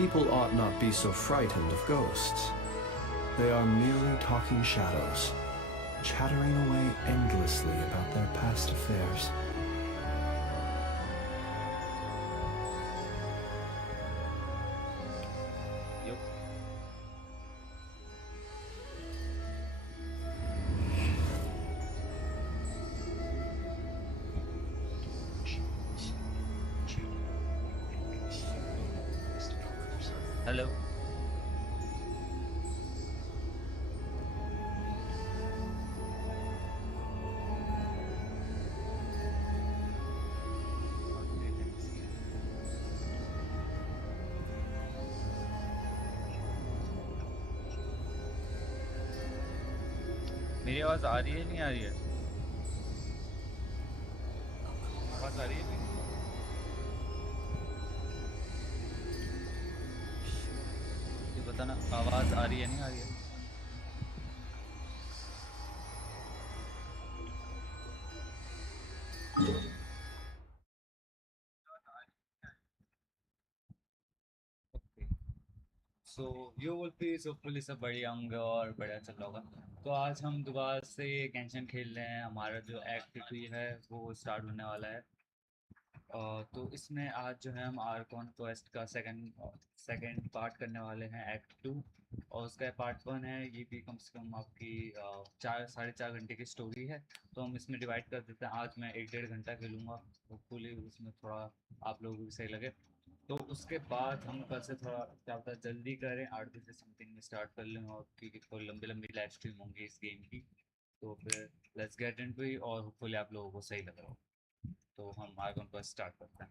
People ought not be so frightened of ghosts. They are merely talking shadows, chattering away endlessly about their past affairs. Hello. मेरी आवाज आ रही है नहीं आ रही है? आवाज आ रही है नहीं? ये बताना, आवाज आ रही है नहीं आ रही है? So you will be hopefully सब बढ़िया होंगे और बढ़िया चल रहा होगा। तो आज हम दोबारा से गेंशन खेल रहे हैं। हमारा जो एक्ट 2 है वो स्टार्ट होने वाला है। तो इसमें आज जो है हम आर्कॉन क्वेस्ट का सेकंड पार्ट करने वाले हैं, एक्ट 2। और उसका पार्ट 1 है, ये भी कम से कम आपकी 4-4.5 घंटे की स्टोरी है। तो हम इसमें डिवाइड कर देते हैं। आज मैं 1-1.5 घंटा खेलूँगा, होपफुली उसमें थोड़ा आप लोगों को भी सही लगे। तो उसके बाद हम कल से थोड़ा क्या होता है जल्दी करें, 8 बजे समथिंग में स्टार्ट कर लें, और क्योंकि थोड़ी लंबी लंबी लाइव स्ट्रीम होंगी इस गेम की। तो फिर लेट्स गेट इनटू इट और होपफुली आप लोगों को सही लग रहा हो। तो हम आर्गन पर स्टार्ट करते हैं।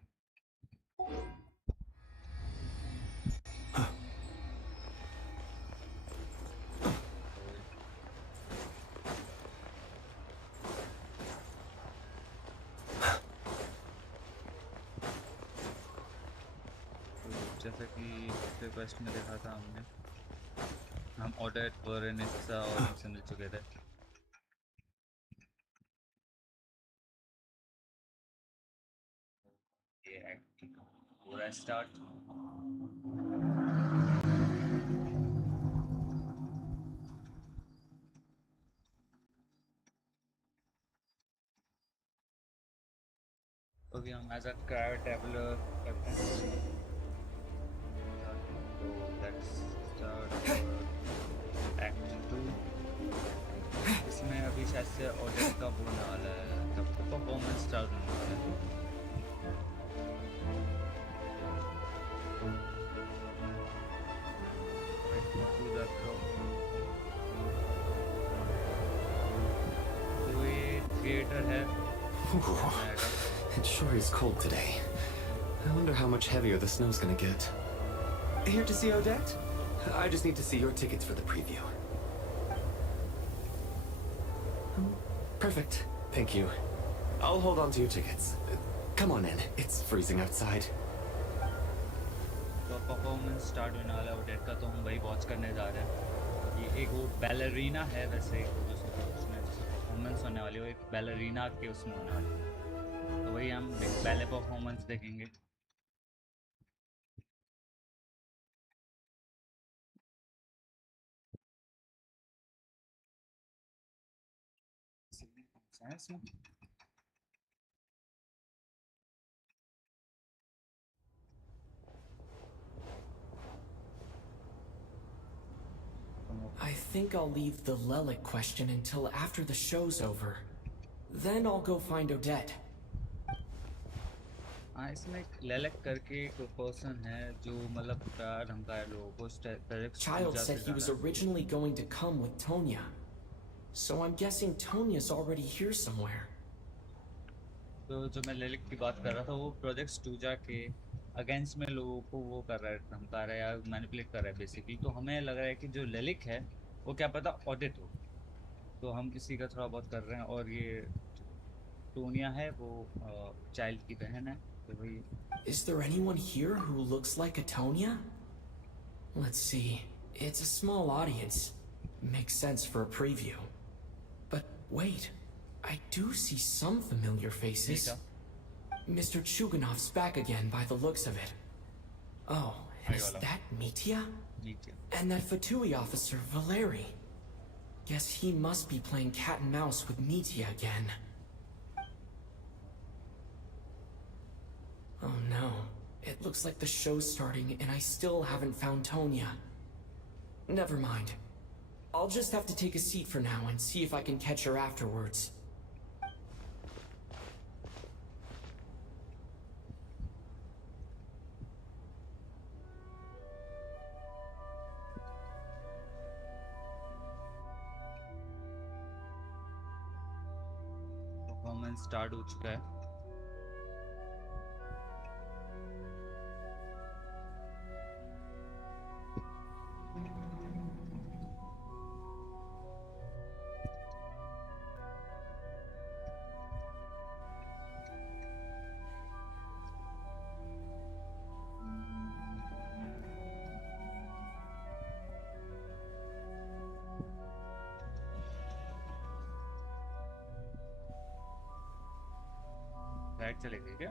तो जैसा कि पिछले क्वेस्ट में देखा था हमने, हम ऑर्डर वरनिसा और हमसे मिल चुके थे। ये एक्ट पूरा स्टार्ट। अभी हम एज अ क्रायो ट्रैवलर करते हैं। तो लेट्स स्टार्ट एक्ट 2। इसमें अभी शायद से ऑडिट का होने वाला है, तब तो परफॉर्मेंस स्टार्ट होने वाला है। तो ये थिएटर है। It sure is cold today. I wonder how much heavier the snow's gonna get. Here to see Odette? I just need to see your tickets for the preview. Perfect. Thank you. I'll hold on to your tickets. Come on in. It's freezing outside. तो performance start होने वाला है ओडेट का, तो हम वही watch करने जा रहे हैं। ये एक वो बैलरीना है, वैसे उसमें परफॉर्मेंस होने वाली है, वो एक बैलरीना के उसमें होने वाली है। तो वही हम एक बैले परफॉर्मेंस देखेंगे। I think I'll leave the Lelic question until after the show's over. Then I'll go find Odette. हाँ, इसमें एक लेलेक करके कोई पर्सन है जो मतलब धमकाया लोगों को। Child said he was originally going to come with Tonya. So I'm guessing Tonya's already here somewhere. तो जो मैं लेलिक की बात कर रहा था, वो प्रोजेक्ट स्टूजा के अगेंस्ट में लोगों को वो कर रहा है, धमका रहा है या मैनिपुलेट कर रहा है बेसिकली। तो हमें लग रहा है कि जो लेलिक है वो क्या पता ऑडिट हो, तो हम इसी का थोड़ा बहुत कर रहे हैं। और ये टोनिया है, वो चाइल्ड की बहन है, तो वही। Is there anyone here who looks like a Tonya? Let's see. It's a small audience. Makes sense for a preview. But wait, I do see some familiar faces. Mr. Chuganov's back again by the looks of it. Oh, वही Is वाला that Mitya? नीचे And that Fatui officer, Valeri. Guess he must be playing cat and mouse with Mitya again. Oh no. It looks like the show's starting and I still haven't found Tonya. Never mind. I'll just have to take a seat for now and see if I can catch her afterwards. Performance start हो चुका है bag चलेगी क्या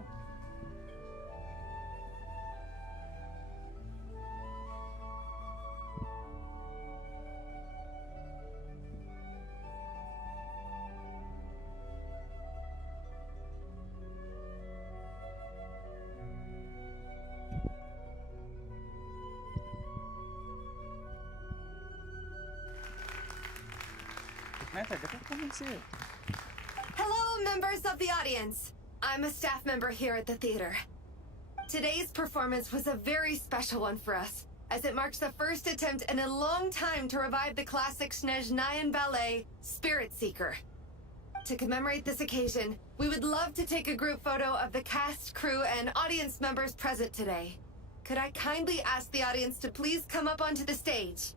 कितना था performance से Hello, members of the audience. I'm a staff member here at the theater. Today's performance was a very special one for us, as it marks the first attempt in a long time to revive the classic Snezhnayan ballet, Spirit Seeker. To commemorate this occasion, we would love to take a group photo of the cast, crew, and audience members present today. Could I kindly ask the audience to please come up onto the stage?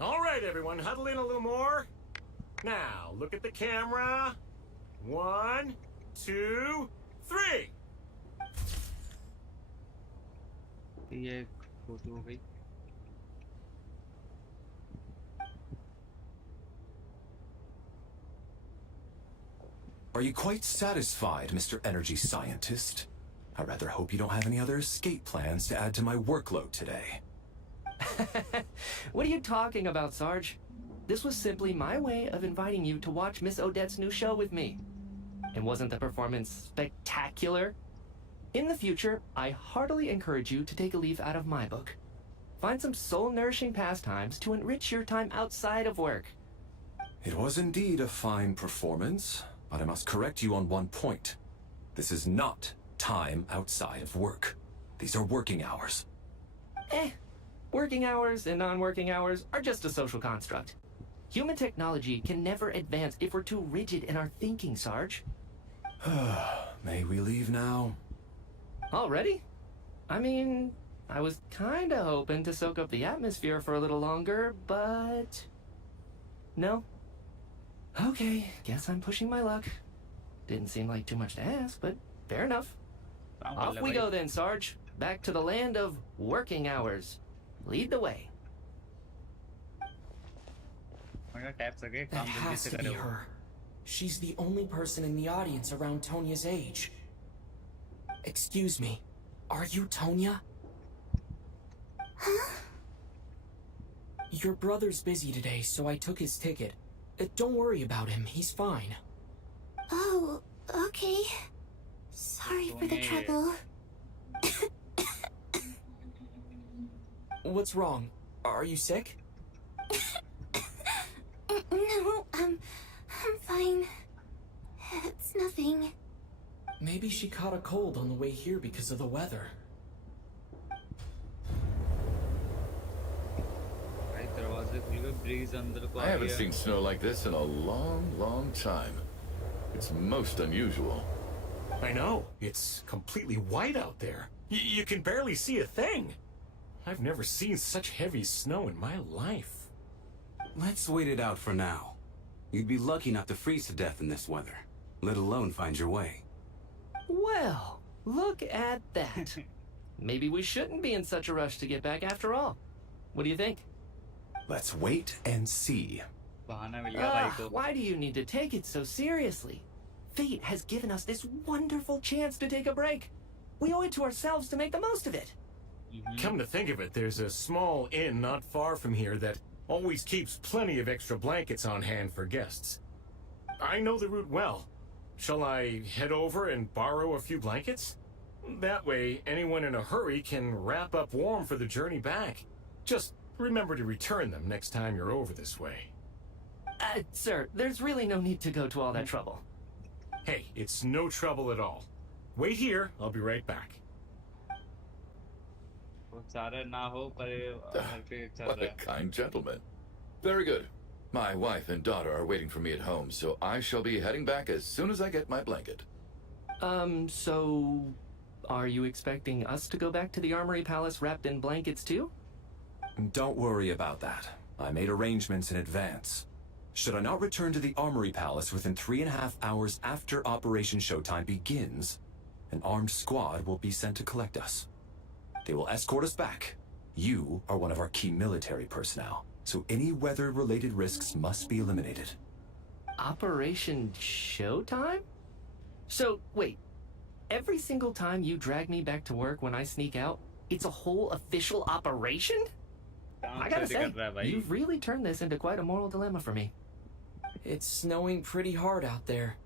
All right, everyone, huddle in a little more. Now, look at the camera. 1, 2, 3. ये photo हो गई Are you quite satisfied, Mr. Energy Scientist? I rather hope you don't have any other escape plans to add to my workload today. What are you talking about, Sarge? This was simply my way of inviting you to watch Miss Odette's new show with me. And wasn't the performance spectacular? In the future, I heartily encourage you to take a leaf out of my book. Find some soul-nourishing pastimes to enrich your time outside of work. It was indeed a fine performance, but I must correct you on one point. This is not time outside of work. These are working hours. Working hours and non-working hours are just a social construct. Human technology can never advance if we're too rigid in our thinking, Sarge. May we leave now? Already? I mean, I was kinda hoping to soak up the atmosphere for a little longer, but... No? Okay, guess I'm pushing my luck. Didn't seem like too much to ask, but fair enough. Off we go then, Sarge. Back to the land of working hours. Lead the way. That has to be her. She's the only person in the audience around Tonya's age. Excuse me, are you Tonya? Huh? Your brother's busy today, so I took his ticket. Don't worry about him, he's fine. Oh, okay. Sorry for the trouble. What's wrong? Are you sick? No, I'm fine. It's nothing. Maybe she caught a cold on the way here because of the weather. I haven't seen snow like this in a long, long time. It's most unusual. I know. It's completely white out there. You can barely see a thing. I've never seen such heavy snow in my life. Let's wait it out for now. You'd be lucky not to freeze to death in this weather, let alone find your way. Well, look at that. Maybe we shouldn't be in such a rush to get back after all. What do you think? Let's wait and see. Why do you need to take it so seriously? Fate has given us this wonderful chance to take a break. We owe it to ourselves to make the most of it. Come to think of it, there's a small inn not far from here that always keeps plenty of extra blankets on hand for guests. I know the route well. Shall I head over and borrow a few blankets? That way, anyone in a hurry can wrap up warm for the journey back. Just remember to return them next time you're over this way. Sir, there's really no need to go to all that trouble. Hey, it's no trouble at all. Wait here, I'll be right back. वो सारा ना हो पर हर पे चल What रहा a है. kind gentleman. Very good. My wife and daughter are waiting for me at home, so I shall be heading back as soon as I get my blanket. So... Are you expecting us to go back to the Armory Palace wrapped in blankets too? Don't worry about that. I made arrangements in advance. Should I not return to the Armory Palace within 3.5 hours after Operation Showtime begins, an armed squad will be sent to collect us. They will escort us back. You are one of our key military personnel, so any weather-related risks must be eliminated. Operation Showtime? So, wait. Every single time you drag me back to work when I sneak out, it's a whole official operation? I gotta say, you've really turned this into quite a moral dilemma for me. It's snowing pretty hard out there.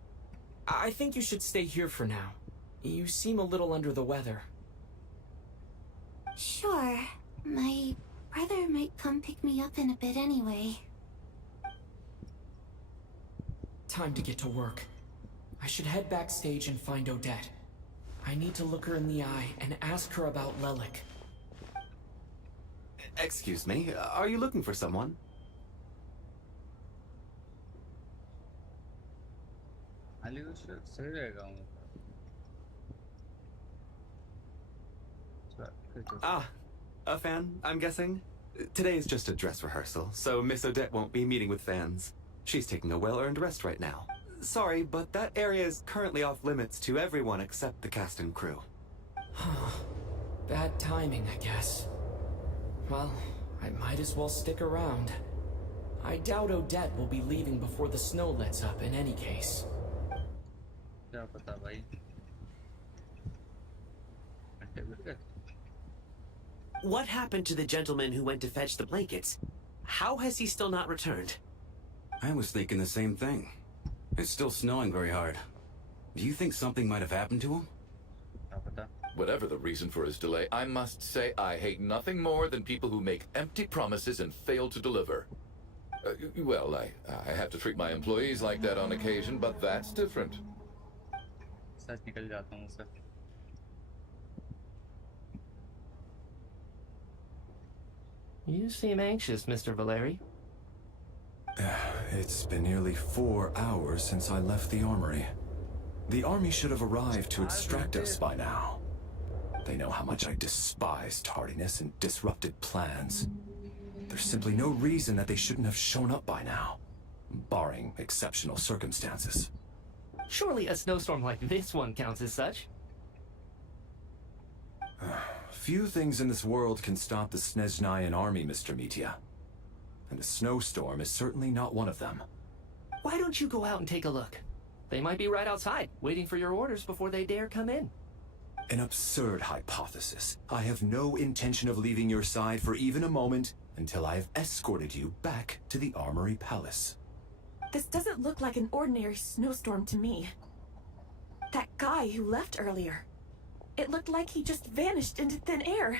I think you should stay here for now. You seem a little under the weather. Sure. My brother might come pick me up in a bit anyway. Time to get to work. I should head backstage and find Odette. I need to look her in the eye and ask her about Lelik. Excuse me, are you looking for someone? सही रहेगा वो. Ah, a fan, I'm guessing? Today is just a dress rehearsal, so Miss Odette won't be meeting with fans. She's taking a well-earned rest right now. Sorry, but that area is currently off limits to everyone except the cast and crew. Bad timing, I guess. Well, I might as well stick around. I doubt Odette will be leaving before the snow lets up in any case. क्या पता भाई. What happened to the gentleman who went to fetch the blankets? How has he still not returned? I was thinking the same thing. It's still snowing very hard. Do you think something might have happened to him? क्या पता. Whatever the reason for his delay, I must say I hate nothing more than people who make empty promises and fail to deliver. Well, I have to treat my employees like that on occasion, but that's different. सच निकल जाता हूँ उससे. You seem anxious, Mr. Valeri. It's been nearly 4 hours since I left the armory. The army should have arrived to extract us by now. They know how much I despise tardiness and disrupted plans. There's simply no reason that they shouldn't have shown up by now, barring exceptional circumstances. Surely a snowstorm like this one counts as such. Few things in this world can stop the Snezhnayan army, Mr. Mitya. And a snowstorm is certainly not one of them. Why don't you go out and take a look? They might be right outside, waiting for your orders before they dare come in. An absurd hypothesis. I have no intention of leaving your side for even a moment until I have escorted you back to the Armory Palace. This doesn't look like an ordinary snowstorm to me. That guy who left earlier. It looked like he just vanished into thin air.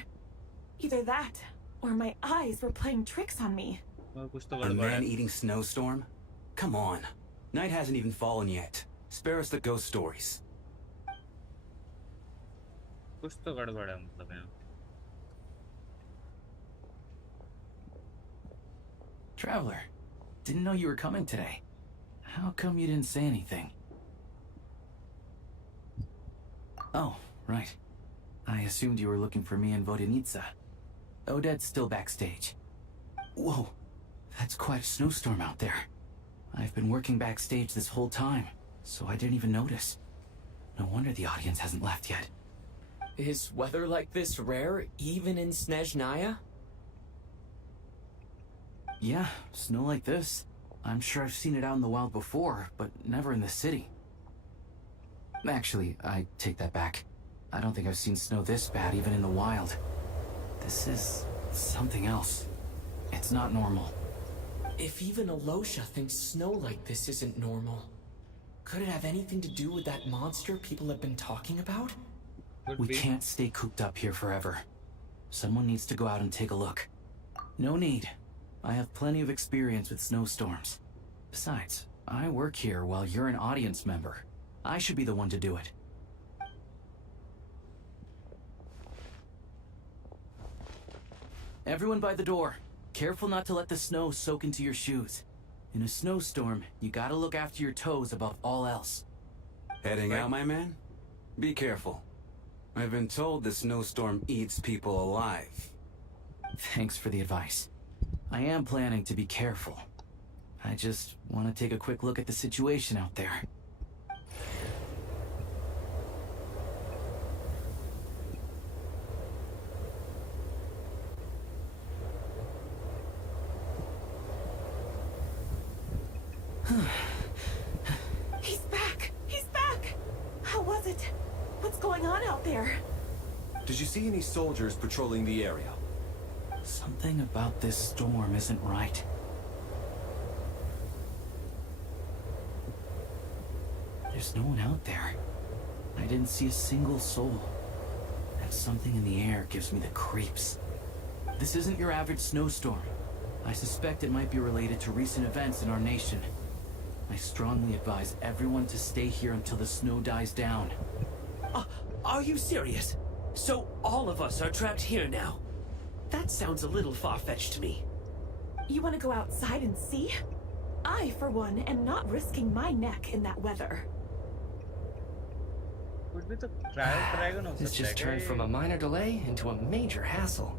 Either that, or my eyes were playing tricks on me. A man-eating snowstorm? Come on. Night hasn't even fallen yet. Spare us the ghost stories. कुछ तो गड़बड़ है मतलब यहाँ. Traveler, didn't know you were coming today. How come you didn't say anything? Oh, right. I assumed you were looking for me in Vodenitsa. Odette's still backstage. Whoa, that's quite a snowstorm out there. I've been working backstage this whole time, so I didn't even notice. No wonder the audience hasn't left yet. Is weather like this rare, even in Snezhnaya? Yeah, snow like this. I'm sure I've seen it out in the wild before, but never in the city. Actually, I take that back. I don't think I've seen snow this bad even in the wild. This is something else. It's not normal. If even Alosha thinks snow like this isn't normal, could it have anything to do with that monster people have been talking about? We can't stay cooped up here forever. Someone needs to go out and take a look. No need. I have plenty of experience with snowstorms. Besides, I work here while you're an audience member. I should be the one to do it. Everyone by the door. Careful not to let the snow soak into your shoes. In a snowstorm, you gotta look after your toes above all else. Heading out, my man? Be careful. I've been told the snowstorm eats people alive. Thanks for the advice. I am planning to be careful. I just want to take a quick look at the situation out there. He's back! He's back! How was it? What's going on out there? Did you see any soldiers patrolling the area? Something about this storm isn't right. There's no one out there. I didn't see a single soul. And something in the air gives me the creeps. This isn't your average snowstorm. I suspect it might be related to recent events in our nation. I strongly advise everyone to stay here until the snow dies down. Are you serious? So all of us are trapped here now? That sounds a little far-fetched to me. You want to go outside and see? I, for one, am not risking my neck in that weather. Could be the dragon of This just turned from a minor delay into a major hassle.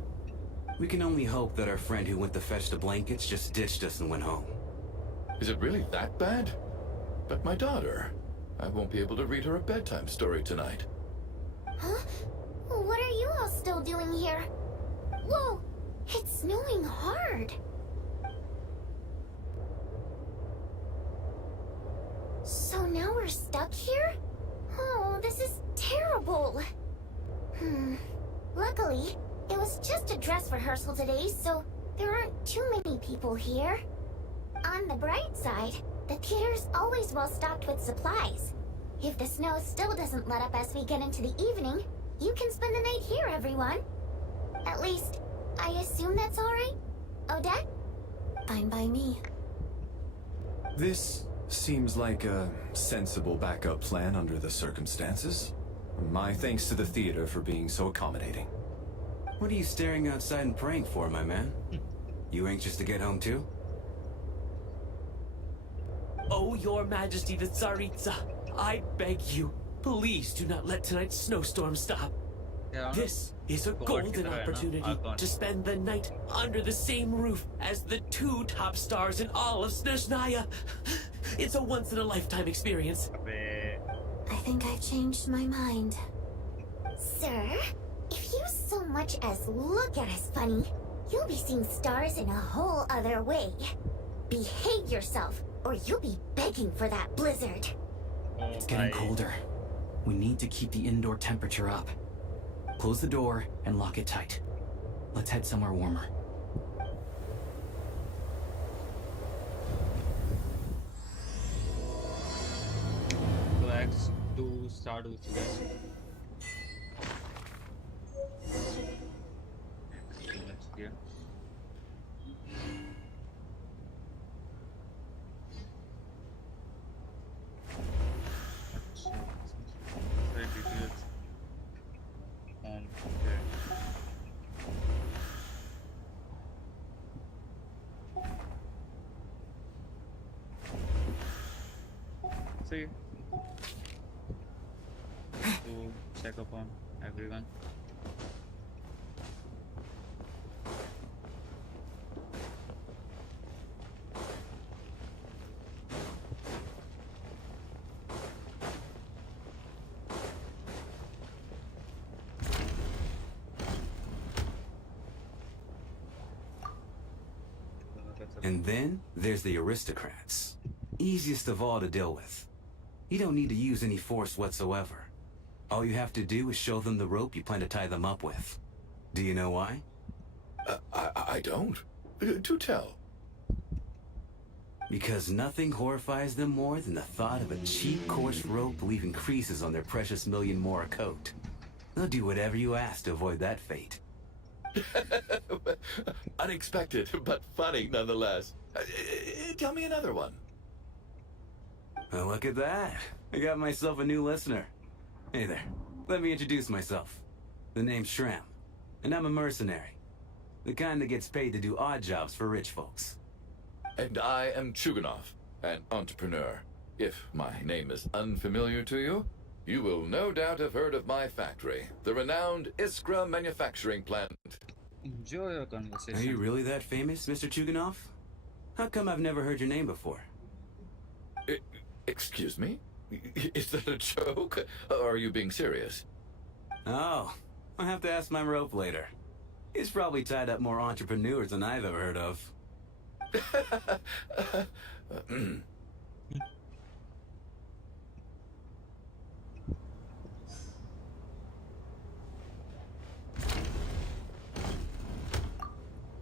We can only hope that our friend who went to fetch the blankets just ditched us and went home. Is it really that bad? But my daughter, I won't be able to read her a bedtime story tonight. Huh? What are you all still doing here? Whoa! It's snowing hard! So now we're stuck here? Oh, this is terrible! Luckily, it was just a dress rehearsal today, so there aren't too many people here. On the bright side, the theater's always well stocked with supplies. If the snow still doesn't let up as we get into the evening, you can spend the night here, everyone. At least, I assume that's alright? Odette? Fine by me. This seems like a sensible backup plan under the circumstances. My thanks to the theater for being so accommodating. What are you staring outside and praying for, my man? You anxious to get home too? Oh, Your Majesty the Tsaritsa, I beg you, please do not let tonight's snowstorm stop. This is a golden opportunity to spend the night under the same roof as the two top stars in all of Snezhnaya. It's a once-in-a-lifetime experience. I think I've changed my mind. Sir, if you so much as look at us funny, you'll be seeing stars in a whole other way. Behave yourself, or you'll be begging for that blizzard. It's getting colder. We need to keep the indoor temperature up. Close the door and lock it tight. Let's head somewhere warmer. So Act 2 start with this. Let's get. Very detailed. Okay. See. To check up on everyone. And then there's the aristocrats. Easiest of all to deal with. You don't need to use any force whatsoever. All you have to do is show them the rope you plan to tie them up with. Do you know why? I don't. Do tell. Because nothing horrifies them more than the thought of a cheap, coarse rope leaving creases on their precious million Mora coat. They'll do whatever you ask to avoid that fate. Unexpected, but funny nonetheless. Tell me another one. Well, look at that. I got myself a new listener. Hey there. Let me introduce myself. The name's Shram, and I'm a mercenary. The kind that gets paid to do odd jobs for rich folks. And I am Chuganov, an entrepreneur. If my name is unfamiliar to you, you will no doubt have heard of my factory, the renowned Iskra manufacturing plant. Enjoy your conversation. Are you really that famous, Mr. Chuganov? How come I've never heard your name before? Excuse me? Is that a joke? Or are you being serious? Oh, I'll have to ask my rope later. He's probably tied up more entrepreneurs than I've ever heard of.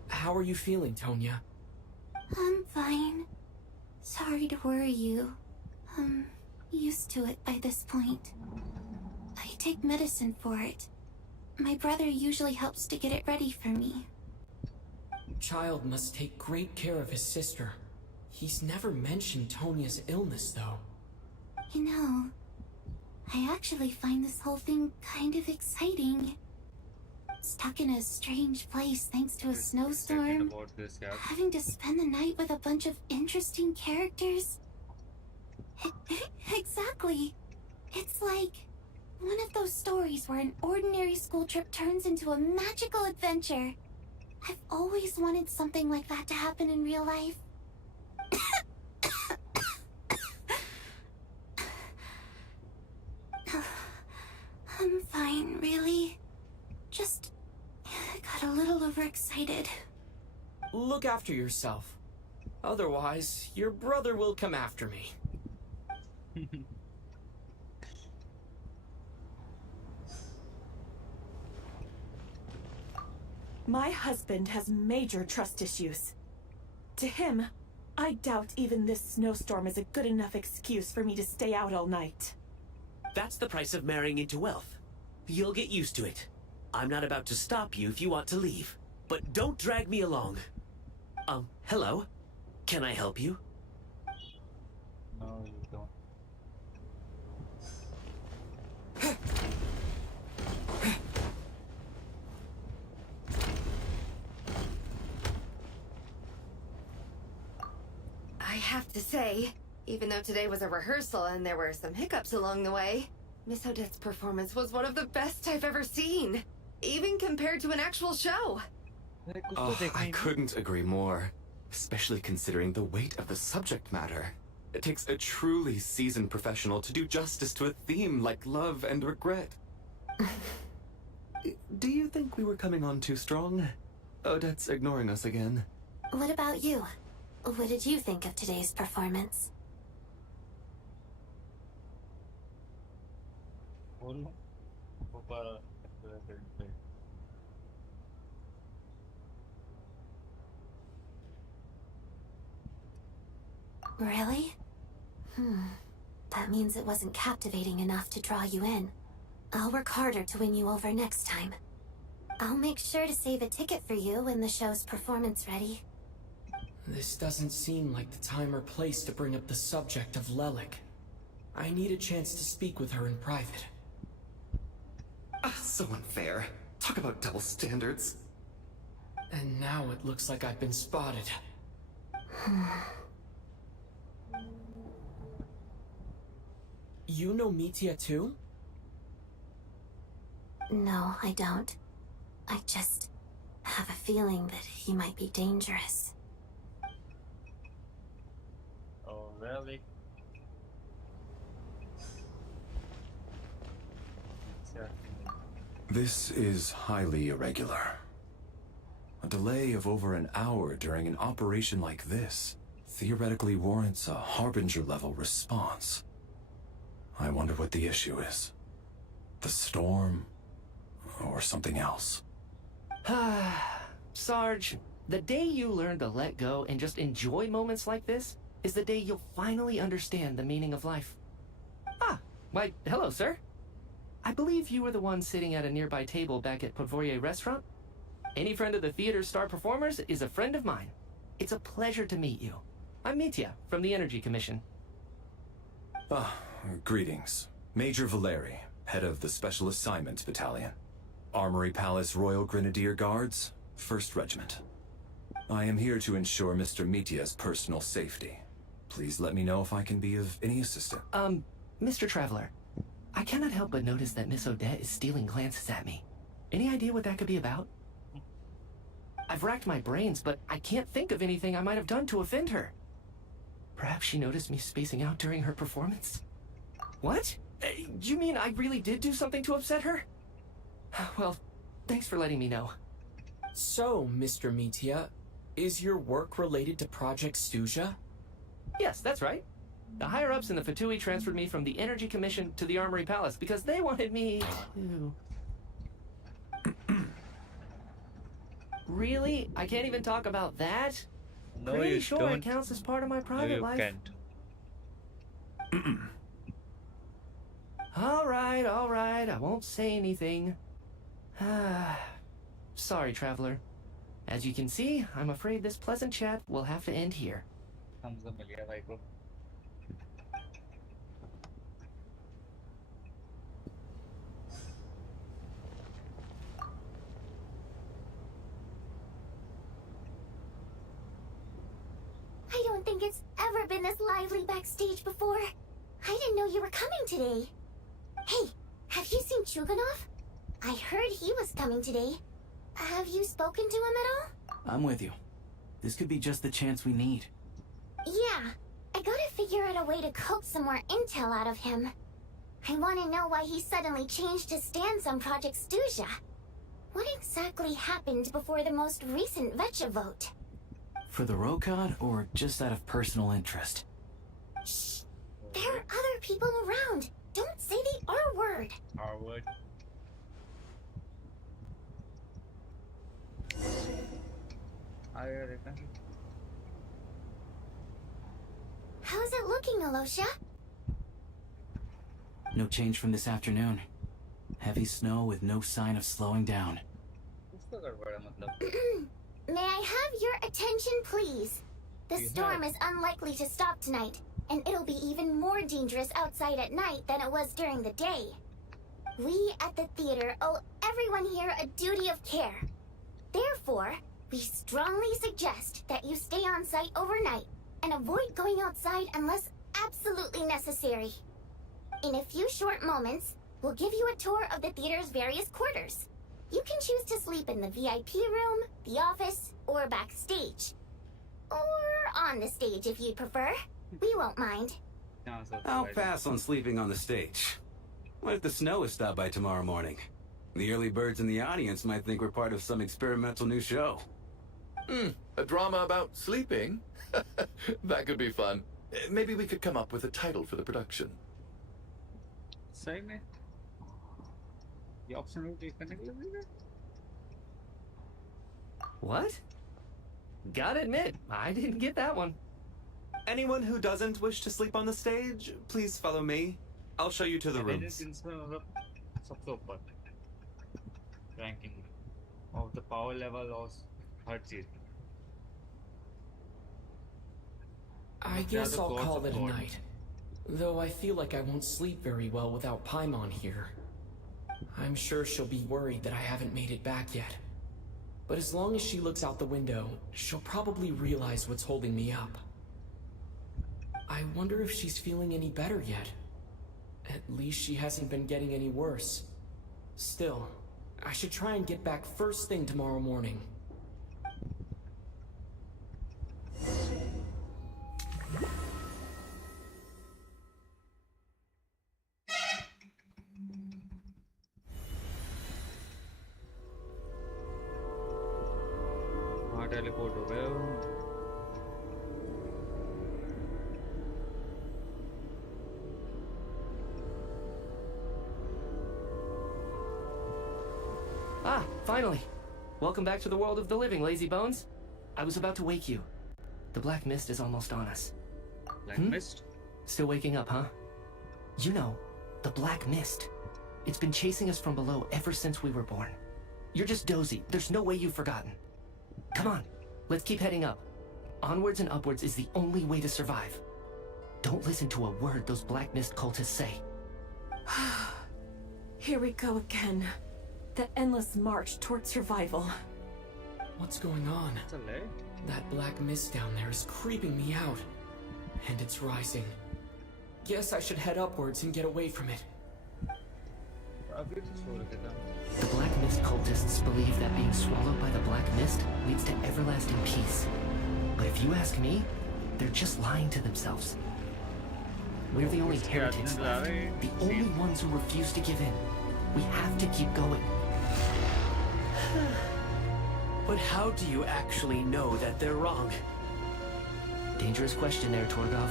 How are you feeling, Tonya? I'm fine. Sorry to worry you. I'm used to it by this point. I take medicine for it. My brother usually helps to get it ready for me. Child must take great care of his sister. He's never mentioned Tonya's illness, though. You know, I actually find this whole thing kind of exciting. Stuck in a strange place thanks to a snowstorm. About this, yeah. Having to spend the night with a bunch of interesting characters. Exactly. It's like one of those stories where an ordinary school trip turns into a magical adventure. I've always wanted something like that to happen in real life. I'm fine, really. Just got a little overexcited. Look after yourself. Otherwise, your brother will come after me. My husband has major trust issues. To him, I doubt even this snowstorm is a good enough excuse for me to stay out all night. That's the price of marrying into wealth. You'll get used to it. I'm not about to stop you if you want to leave. But don't drag me along. Hello? Can I help you? No, you don't. I have to say, even though today was a rehearsal and there were some hiccups along the way, Miss Odette's performance was one of the best I've ever seen, even compared to an actual show. Oh, I couldn't agree more, especially considering the weight of the subject matter. It takes a truly seasoned professional to do justice to a theme like love and regret. Do you think we were coming on too strong? Odette's ignoring us again. What about you? What did you think of today's performance? Really? That means it wasn't captivating enough to draw you in. I'll work harder to win you over next time. I'll make sure to save a ticket for you when the show's performance ready. This doesn't seem like the time or place to bring up the subject of Lelik. I need a chance to speak with her in private. So unfair. Talk about double standards. And now it looks like I've been spotted. You know Mitya too? No, I don't. I just have a feeling that he might be dangerous. Oh, really? This is highly irregular. A delay of over an hour during an operation like this theoretically warrants a Harbinger-level response. I wonder what the issue is. The storm, or something else. Sarge, the day you learn to let go and just enjoy moments like this is the day you'll finally understand the meaning of life. Ah, why, hello, sir. I believe you were the one sitting at a nearby table back at Potvorier Restaurant. Any friend of the theater's star performers is a friend of mine. It's a pleasure to meet you. I'm Mitya, from the Energy Commission. Greetings. Major Valeri, head of the Special Assignments Battalion. Armory Palace Royal Grenadier Guards, 1st Regiment. I am here to ensure Mr. Mitya's personal safety. Please let me know if I can be of any assistance. Mr. Traveler, I cannot help but notice that Miss Odette is stealing glances at me. Any idea what that could be about? I've racked my brains, but I can't think of anything I might have done to offend her. Perhaps she noticed me spacing out during her performance? What? You mean I really did do something to upset her? Well, thanks for letting me know. So, Mr. Mitya, is your work related to Project Stuja? Yes, that's right. The higher-ups in the Fatui transferred me from the Energy Commission to the Armory Palace because they wanted me to... Really? I can't even talk about that? No, Pretty you sure don't. it counts as part of my No, private you life. can't. All right, I won't say anything. Sorry, Traveler. As you can see, I'm afraid this pleasant chat will have to end here. Thumbs up मिल गया भाई को. I don't think it's ever been this lively backstage before. I didn't know you were coming today. Hey, have you seen Chuganov? I heard he was coming today. Have you spoken to him at all? I'm with you. This could be just the chance we need. Yeah, I gotta figure out a way to coax some more intel out of him. I want to know why he suddenly changed his stance on Project Stuja. What exactly happened before the most recent Vecha vote? For the Rokad, or just out of personal interest? Shh! There are other people around. Don't say the R word. Harvard. How's it looking, Alosha? No change from this afternoon. Heavy snow with no sign of slowing down. इसका गड़बड़ है मतलब. May I have your attention, please? The storm is unlikely to stop tonight, and it'll be even more dangerous outside at night than it was during the day. We at the theater owe everyone here a duty of care. Therefore, we strongly suggest that you stay on site overnight and avoid going outside unless absolutely necessary. In a few short moments, we'll give you a tour of the theater's various quarters. You can choose to sleep in the VIP room, the office, or backstage. Or on the stage if you prefer. We won't mind. I'll pass on sleeping on the stage. What if the snow is stopped by tomorrow morning? The early birds in the audience might think we're part of some experimental new show. A drama about sleeping? That could be fun. Maybe we could come up with a title for the production. सही में ये option को click करने के लिए मिल गया. What? Gotta admit, I didn't get that one. Anyone who doesn't wish to sleep on the stage, please follow me. I'll show you to the rooms. इसमें मतलब सबसे ऊपर ranking of the power level और हर चीज. I guess I'll call it a night. Though I feel like I won't sleep very well without Paimon here. I'm sure she'll be worried that I haven't made it back yet. But as long as she looks out the window, she'll probably realize what's holding me up. I wonder if she's feeling any better yet. At least she hasn't been getting any worse. Still, I should try and get back first thing tomorrow morning. हाँ teleport हो गए हो. Finally! Welcome back to the world of the living, lazy bones. I was about to wake you. The Black Mist is almost on us. Black Mist? Still waking up, huh? You know, the Black Mist. It's been chasing us from below ever since we were born. You're just dozy. There's no way you've forgotten. Come on, let's keep heading up. Onwards and upwards is the only way to survive. Don't listen to a word those Black Mist cultists say. Here we go again. That endless march toward survival. What's going on? That black mist down there is creeping me out. And it's rising. Guess I should head upwards and get away from it. The Black Mist cultists believe that being swallowed by the Black Mist leads to everlasting peace. But if you ask me, they're just lying to themselves. We're the only heretics left, the only ones who refuse to give in. We have to keep going. But how do you actually know that they're wrong? Dangerous question there, Torgov.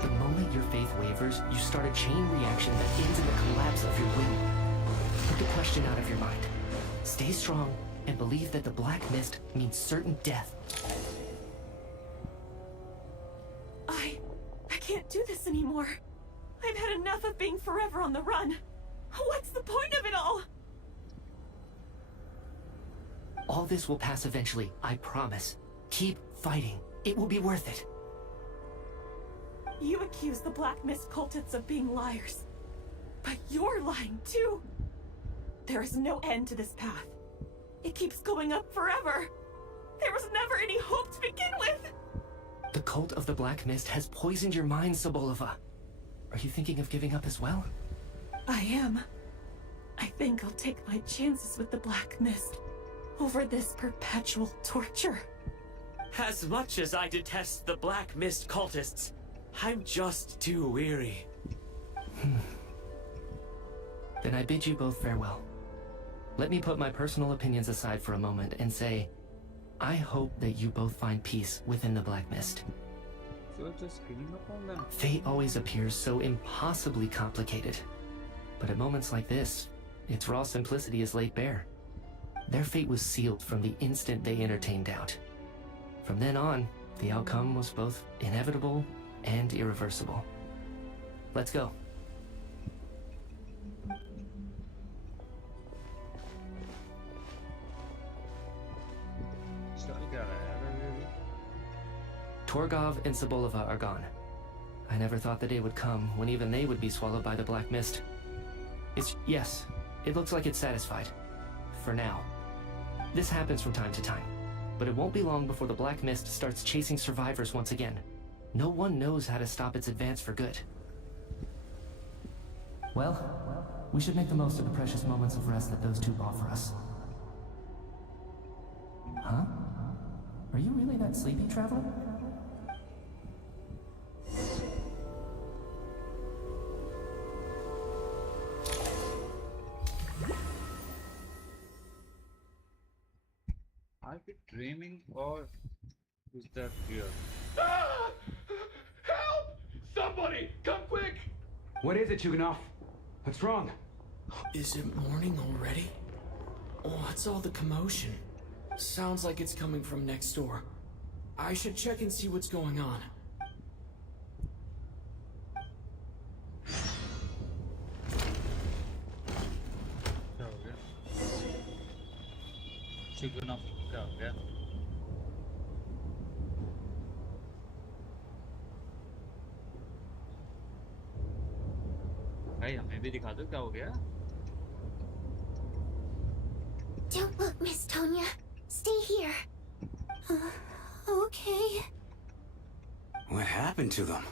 The moment your faith wavers, you start a chain reaction that ends in the collapse of your will. Put the question out of your mind. Stay strong and believe that the Black Mist means certain death. I can't do this anymore. I've had enough of being forever on the run. What's the point of it all? All this will pass eventually, I promise. Keep fighting. It will be worth it. You accuse the Black Mist cultists of being liars. But you're lying too. There is no end to this path. It keeps going up forever. There was never any hope to begin with. The cult of the Black Mist has poisoned your mind, Sobolova. Are you thinking of giving up as well? I am. I think I'll take my chances with the Black Mist over this perpetual torture. As much as I detest the Black Mist cultists, I'm just too weary. Then I bid you both farewell. Let me put my personal opinions aside for a moment and say, I hope that you both find peace within the Black Mist. Fate always appears so impossibly complicated. But at moments like this, its raw simplicity is laid bare. Their fate was sealed from the instant they entertained doubt. From then on, the outcome was both inevitable and irreversible. Let's go. Torgov and Sobolova are gone. I never thought the day would come when even they would be swallowed by the Black Mist. Yes, it looks like it's satisfied. For now. This happens from time to time, but it won't be long before the Black Mist starts chasing survivors once again. No one knows how to stop its advance for good. Well, we should make the most of the precious moments of rest that those two offer us. Huh? Are you really that sleepy, traveler? Are we dreaming or is that real? Ah! Help! Somebody, come quick! What is it, Chuganov? What's wrong? Is it morning already? What's all the commotion? Sounds like it's coming from next door. I should check and see what's going on. क्या हो गया? भाई हमें भी दिखा दो क्या हो गया? Don't look, Miss Tonya. Stay here. Okay. What happened to them?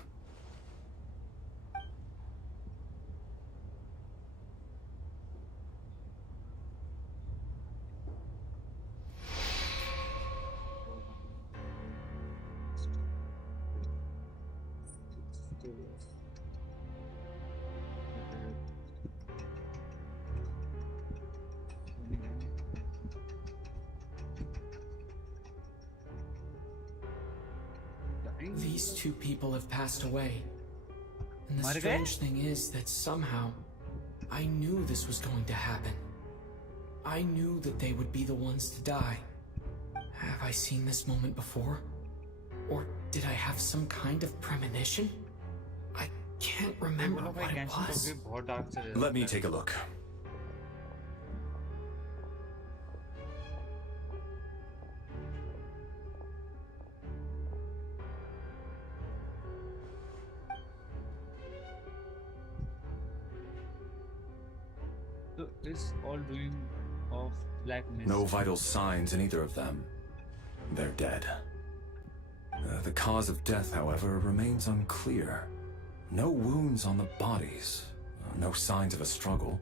These two people have passed away. And the strange thing is that somehow, I knew this was going to happen. I knew that they would be the ones to die. Have I seen this moment before? Or did I have some kind of premonition? I can't remember what it was. Let me take a look. So it's all doing of black mist. No vital signs in either of them. They're dead. The cause of death, however, remains unclear. No wounds on the bodies, no signs of a struggle,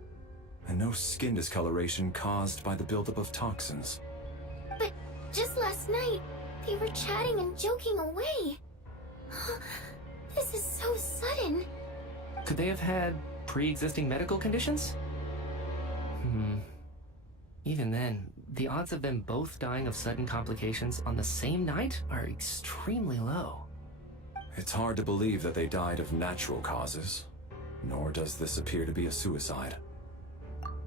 and no skin discoloration caused by the buildup of toxins. But just last night, they were chatting and joking away. This is so sudden. Could they have had pre-existing medical conditions? Even then, the odds of them both dying of sudden complications on the same night are extremely low. It's hard to believe that they died of natural causes, nor does this appear to be a suicide.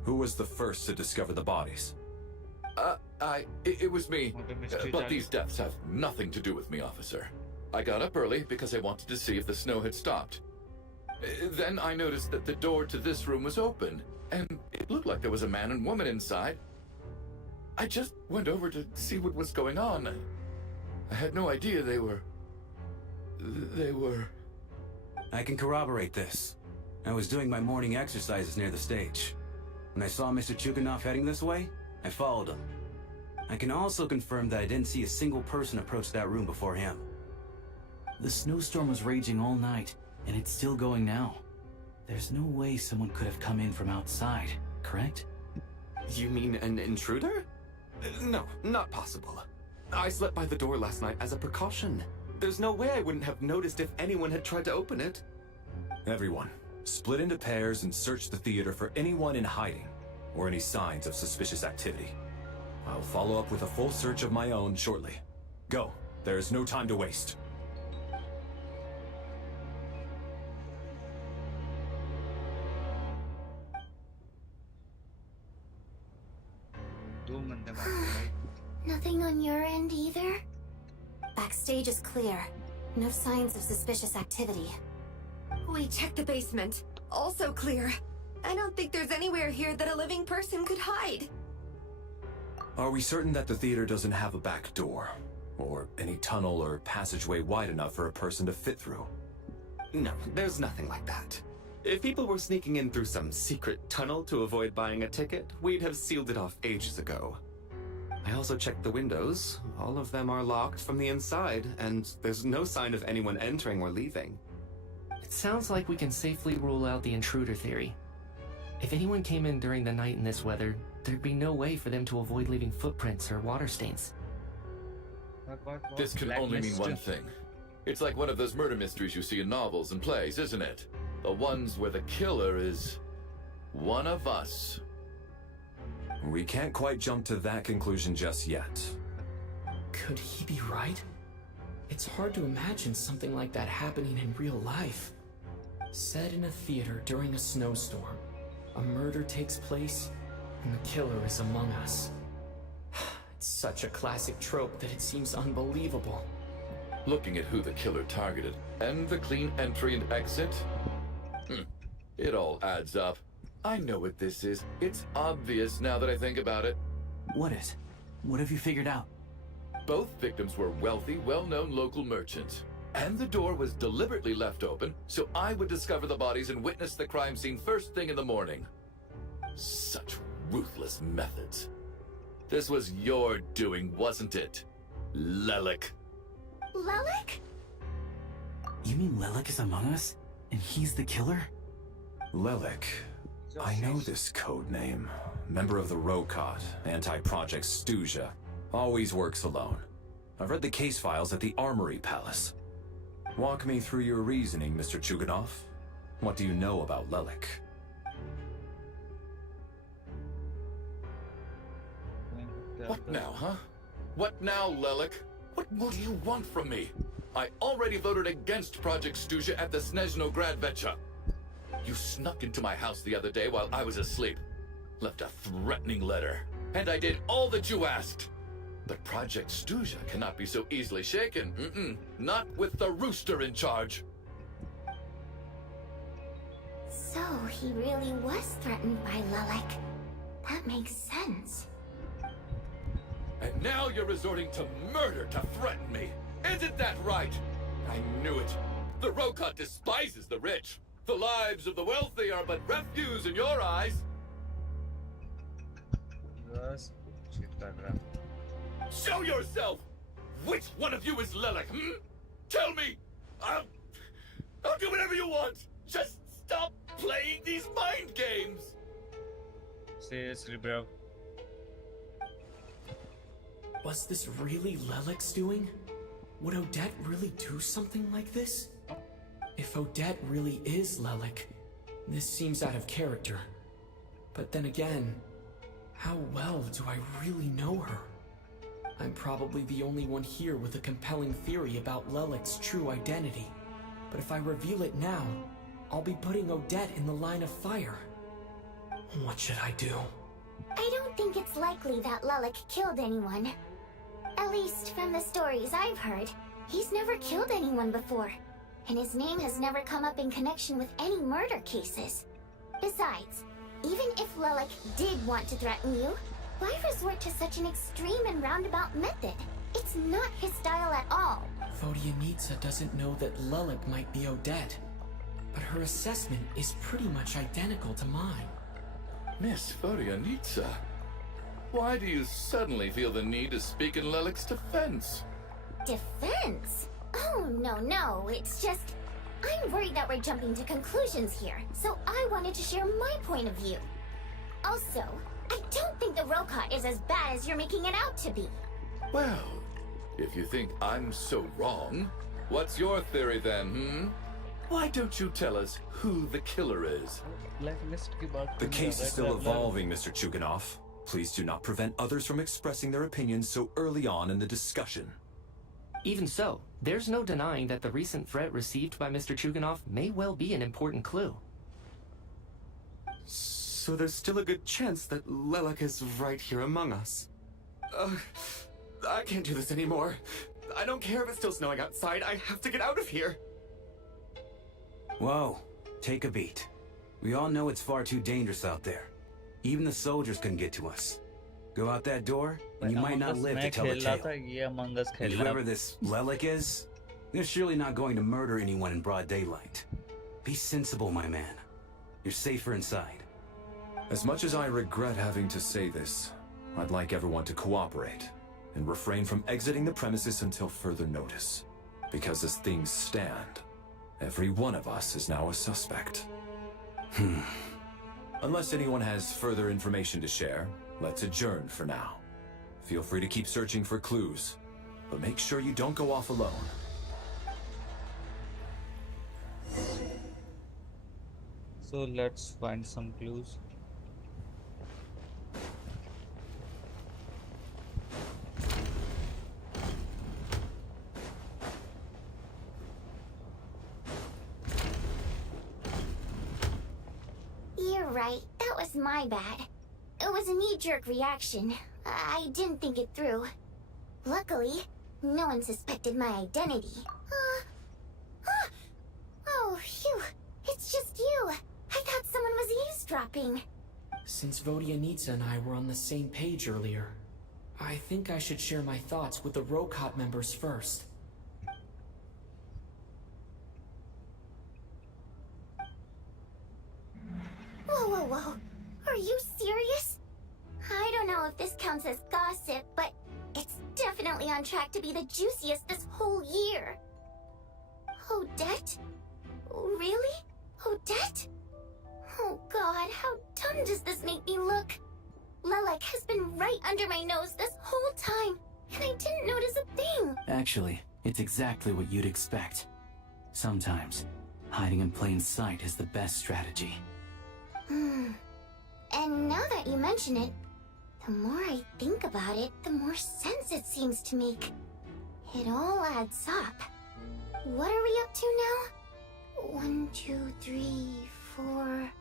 Who was the first to discover the bodies? It was me. But these deaths have nothing to do with me, officer. I got up early because I wanted to see if the snow had stopped. Then I noticed that the door to this room was open, and it looked like there was a man and woman inside. I just went over to see what was going on. I had no idea they were... I can corroborate this. I was doing my morning exercises near the stage. When I saw Mr. Chuganov heading this way, I followed him. I can also confirm that I didn't see a single person approach that room before him. The snowstorm was raging all night, and it's still going now. There's no way someone could have come in from outside, correct? You mean an intruder? No, not possible. I slept by the door last night as a precaution. There's no way I wouldn't have noticed if anyone had tried to open it. Everyone, split into pairs and search the theater for anyone in hiding, or any signs of suspicious activity. I'll follow up with a full search of my own shortly. Go. There is no time to waste. Nothing on your end either? Backstage is clear. No signs of suspicious activity. We checked the basement. Also clear. I don't think there's anywhere here that a living person could hide. Are we certain that the theater doesn't have a back door? Or any tunnel or passageway wide enough for a person to fit through? No, there's nothing like that. If people were sneaking in through some secret tunnel to avoid buying a ticket, we'd have sealed it off ages ago. I also checked the windows. All of them are locked from the inside, and there's no sign of anyone entering or leaving. It sounds like we can safely rule out the intruder theory. If anyone came in during the night in this weather, there'd be no way for them to avoid leaving footprints or water stains. This can only mean one thing. It's like one of those murder mysteries you see in novels and plays, isn't it? The ones where the killer is one of us. We can't quite jump to that conclusion just yet. Could he be right? It's hard to imagine something like that happening in real life. Set in a theater during a snowstorm, a murder takes place, and the killer is among us. It's such a classic trope that it seems unbelievable. Looking at who the killer targeted, and the clean entry and exit, it all adds up. I know what this is. It's obvious now that I think about it. What is? What have you figured out? Both victims were wealthy, well-known local merchants. And the door was deliberately left open, so I would discover the bodies and witness the crime scene first thing in the morning. Such ruthless methods. This was your doing, wasn't it, Lelik? Lelik? You mean Lelik is among us? And he's the killer? Lelik. I know this code name. Member of the Rokot, anti-Project Stuja. Always works alone. I've read the case files at the Armory Palace. Walk me through your reasoning, Mr. Chuganov. What do you know about Lelik? What now, huh? What now, Lelik? What more do you want from me? I already voted against Project Stuja at the Snezhno Grad Vecha. You snuck into my house the other day while I was asleep. left a threatening letter, and I did all that you asked. But Project Stuja cannot be so easily shaken. Not with the rooster in charge. So he really was threatened by Lelek. That makes sense. And now you're resorting to murder to threaten me. Isn't that right? I knew it. The Rokot despises the rich. The lives of the wealthy are but refuse in your eyes. बस check कर रहा हूँ। Show yourself! Which one of you is Lelek, Tell me! I'll do whatever you want! Just stop playing these mind games! Seriously, bro. Was this really Lelek's doing? Would Odette really do something like this? If Odette really is Lelek, this seems out of character. But then again, how well do I really know her? I'm probably the only one here with a compelling theory about Lelek's true identity. But if I reveal it now, I'll be putting Odette in the line of fire. What should I do? I don't think it's likely that Lelek killed anyone. At least from the stories I've heard, he's never killed anyone before. And his name has never come up in connection with any murder cases. Besides, even if Lelek did want to threaten you, why resort to such an extreme and roundabout method? It's not his style at all. Vodyanitsa doesn't know that Lelek might be Odette, but her assessment is pretty much identical to mine. Miss Vodyanitsa, why do you suddenly feel the need to speak in Lelek's defense? Defense? Oh, no, it's just... I'm worried that we're jumping to conclusions here, so I wanted to share my point of view. Also, I don't think the Rokot is as bad as you're making it out to be. Well, if you think I'm so wrong, what's your theory then, Why don't you tell us who the killer is? The case is still evolving, Mr. Chuganov. Please do not prevent others from expressing their opinions so early on in the discussion. Even so, there's no denying that the recent threat received by Mr. Chuganov may well be an important clue. So there's still a good chance that Lelek is right here among us. I can't do this anymore. I don't care if it's still snowing outside. I have to get out of here. Whoa, take a beat. We all know it's far too dangerous out there. Even the soldiers couldn't get to us. Go out that door, and you might not live to tell the tale. And whoever this Lelek is, they're surely not going to murder anyone in broad daylight. Be sensible, my man. You're safer inside. As much as I regret having to say this, I'd like everyone to cooperate and refrain from exiting the premises until further notice. Because as things stand, every one of us is now a suspect. Unless anyone has further information to share, let's adjourn for now. Feel free to keep searching for clues, but make sure you don't go off alone. So let's find some clues. You're right, that was my bad. It was a knee-jerk reaction. I didn't think it through. Luckily, no one suspected my identity. Oh, phew. It's just you. I thought someone was eavesdropping. Since Vodyanitsa and I were on the same page earlier, I think I should share my thoughts with the Rokot members first. Whoa. Are you serious? I don't know if this counts as gossip, but it's definitely on track to be the juiciest this whole year. Odette? Really? Odette? Oh god, how dumb does this make me look? Lelek has been right under my nose this whole time, and I didn't notice a thing. Actually, it's exactly what you'd expect. Sometimes, hiding in plain sight is the best strategy. And now that you mention it, the more I think about it, the more sense it seems to make. It all adds up. What are we up to now? 1, 2, 3, 4...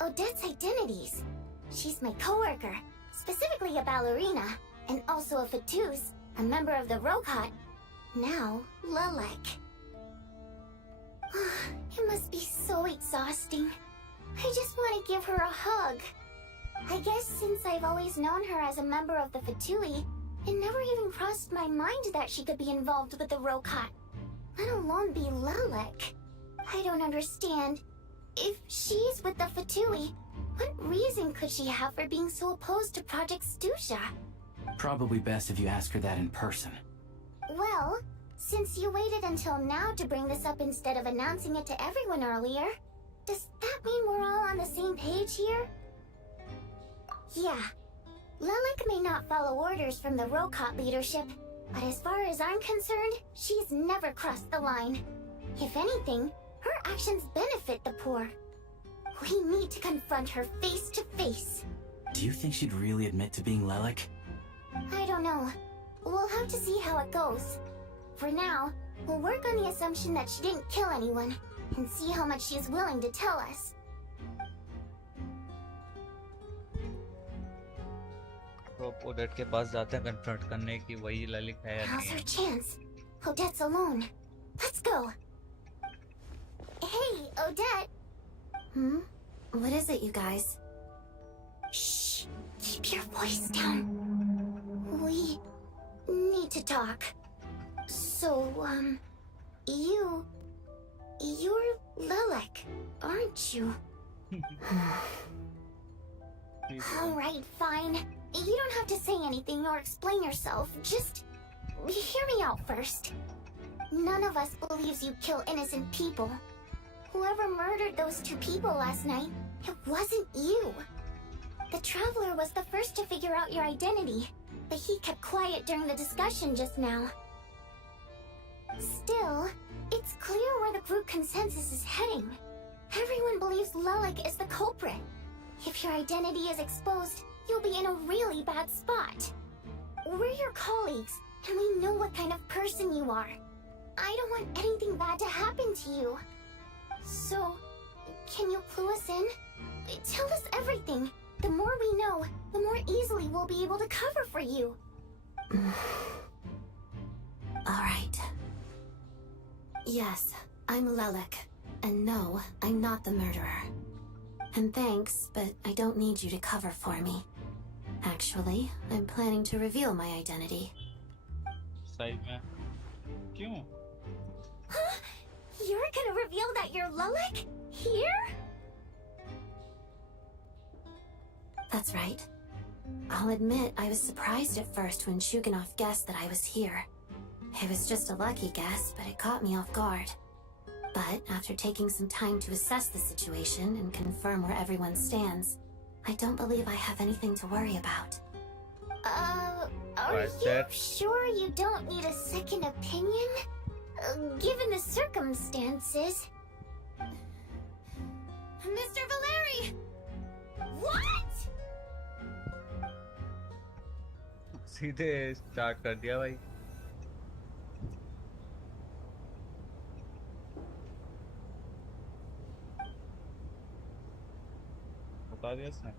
Odette's identities. She's my coworker, specifically a ballerina, and also a Fatuz, a member of the Rokot. Now, Lelek. It must be so exhausting. I just want to give her a hug. I guess since I've always known her as a member of the Fatui, it never even crossed my mind that she could be involved with the Rokot, let alone be Lelek. I don't understand. If she's with the Fatui, what reason could she have for being so opposed to Project Stusha? Probably best if you ask her that in person. Well, since you waited until now to bring this up instead of announcing it to everyone earlier, does that mean we're all on the same page here? Yeah. Lelek may not follow orders from the Rokot leadership, but as far as I'm concerned, she's never crossed the line. If anything, her actions benefit the poor. We need to confront her face to face. Do you think she'd really admit to being Lelek? I don't know. We'll have to see how it goes. For now, we'll work on the assumption that she didn't kill anyone, and see how much she's willing to tell us. तो ओडेट के पास जाते हैं confront करने की वही ललित है या Now's नहीं our है। chance. Odette's alone. Let's go. Hey, Odette. What is it, you guys? Shh. Keep your voice down. We need to talk. So, you're Lelek, aren't you? Alright, fine. You don't have to say anything or explain yourself. Just hear me out first. None of us believes you kill innocent people. Whoever murdered those 2 people last night, it wasn't you. The Traveler was the first to figure out your identity, but he kept quiet during the discussion just now. Still, it's clear where the group consensus is heading. Everyone believes Lelek is the culprit. If your identity is exposed, you'll be in a really bad spot. We're your colleagues, and we know what kind of person you are. I don't want anything bad to happen to you. So, can you clue us in? Tell us everything. The more we know, the more easily we'll be able to cover for you. Alright. Yes, I'm Lelek. And no, I'm not the murderer. And thanks, but I don't need you to cover for me. Actually, I'm planning to reveal my identity. सही में क्यों? Huh? You're gonna reveal that you're Lelek? Here? That's right. I'll admit I was surprised at first when Shuganov guessed that I was here. It was just a lucky guess, but it caught me off guard. But after taking some time to assess the situation and confirm where everyone stands, I don't believe I have anything to worry about. Are you sure you don't need a second opinion? Given the circumstances. Mr. Valeri! What? सीधे start कर दिया भाई। बता दिया इसने।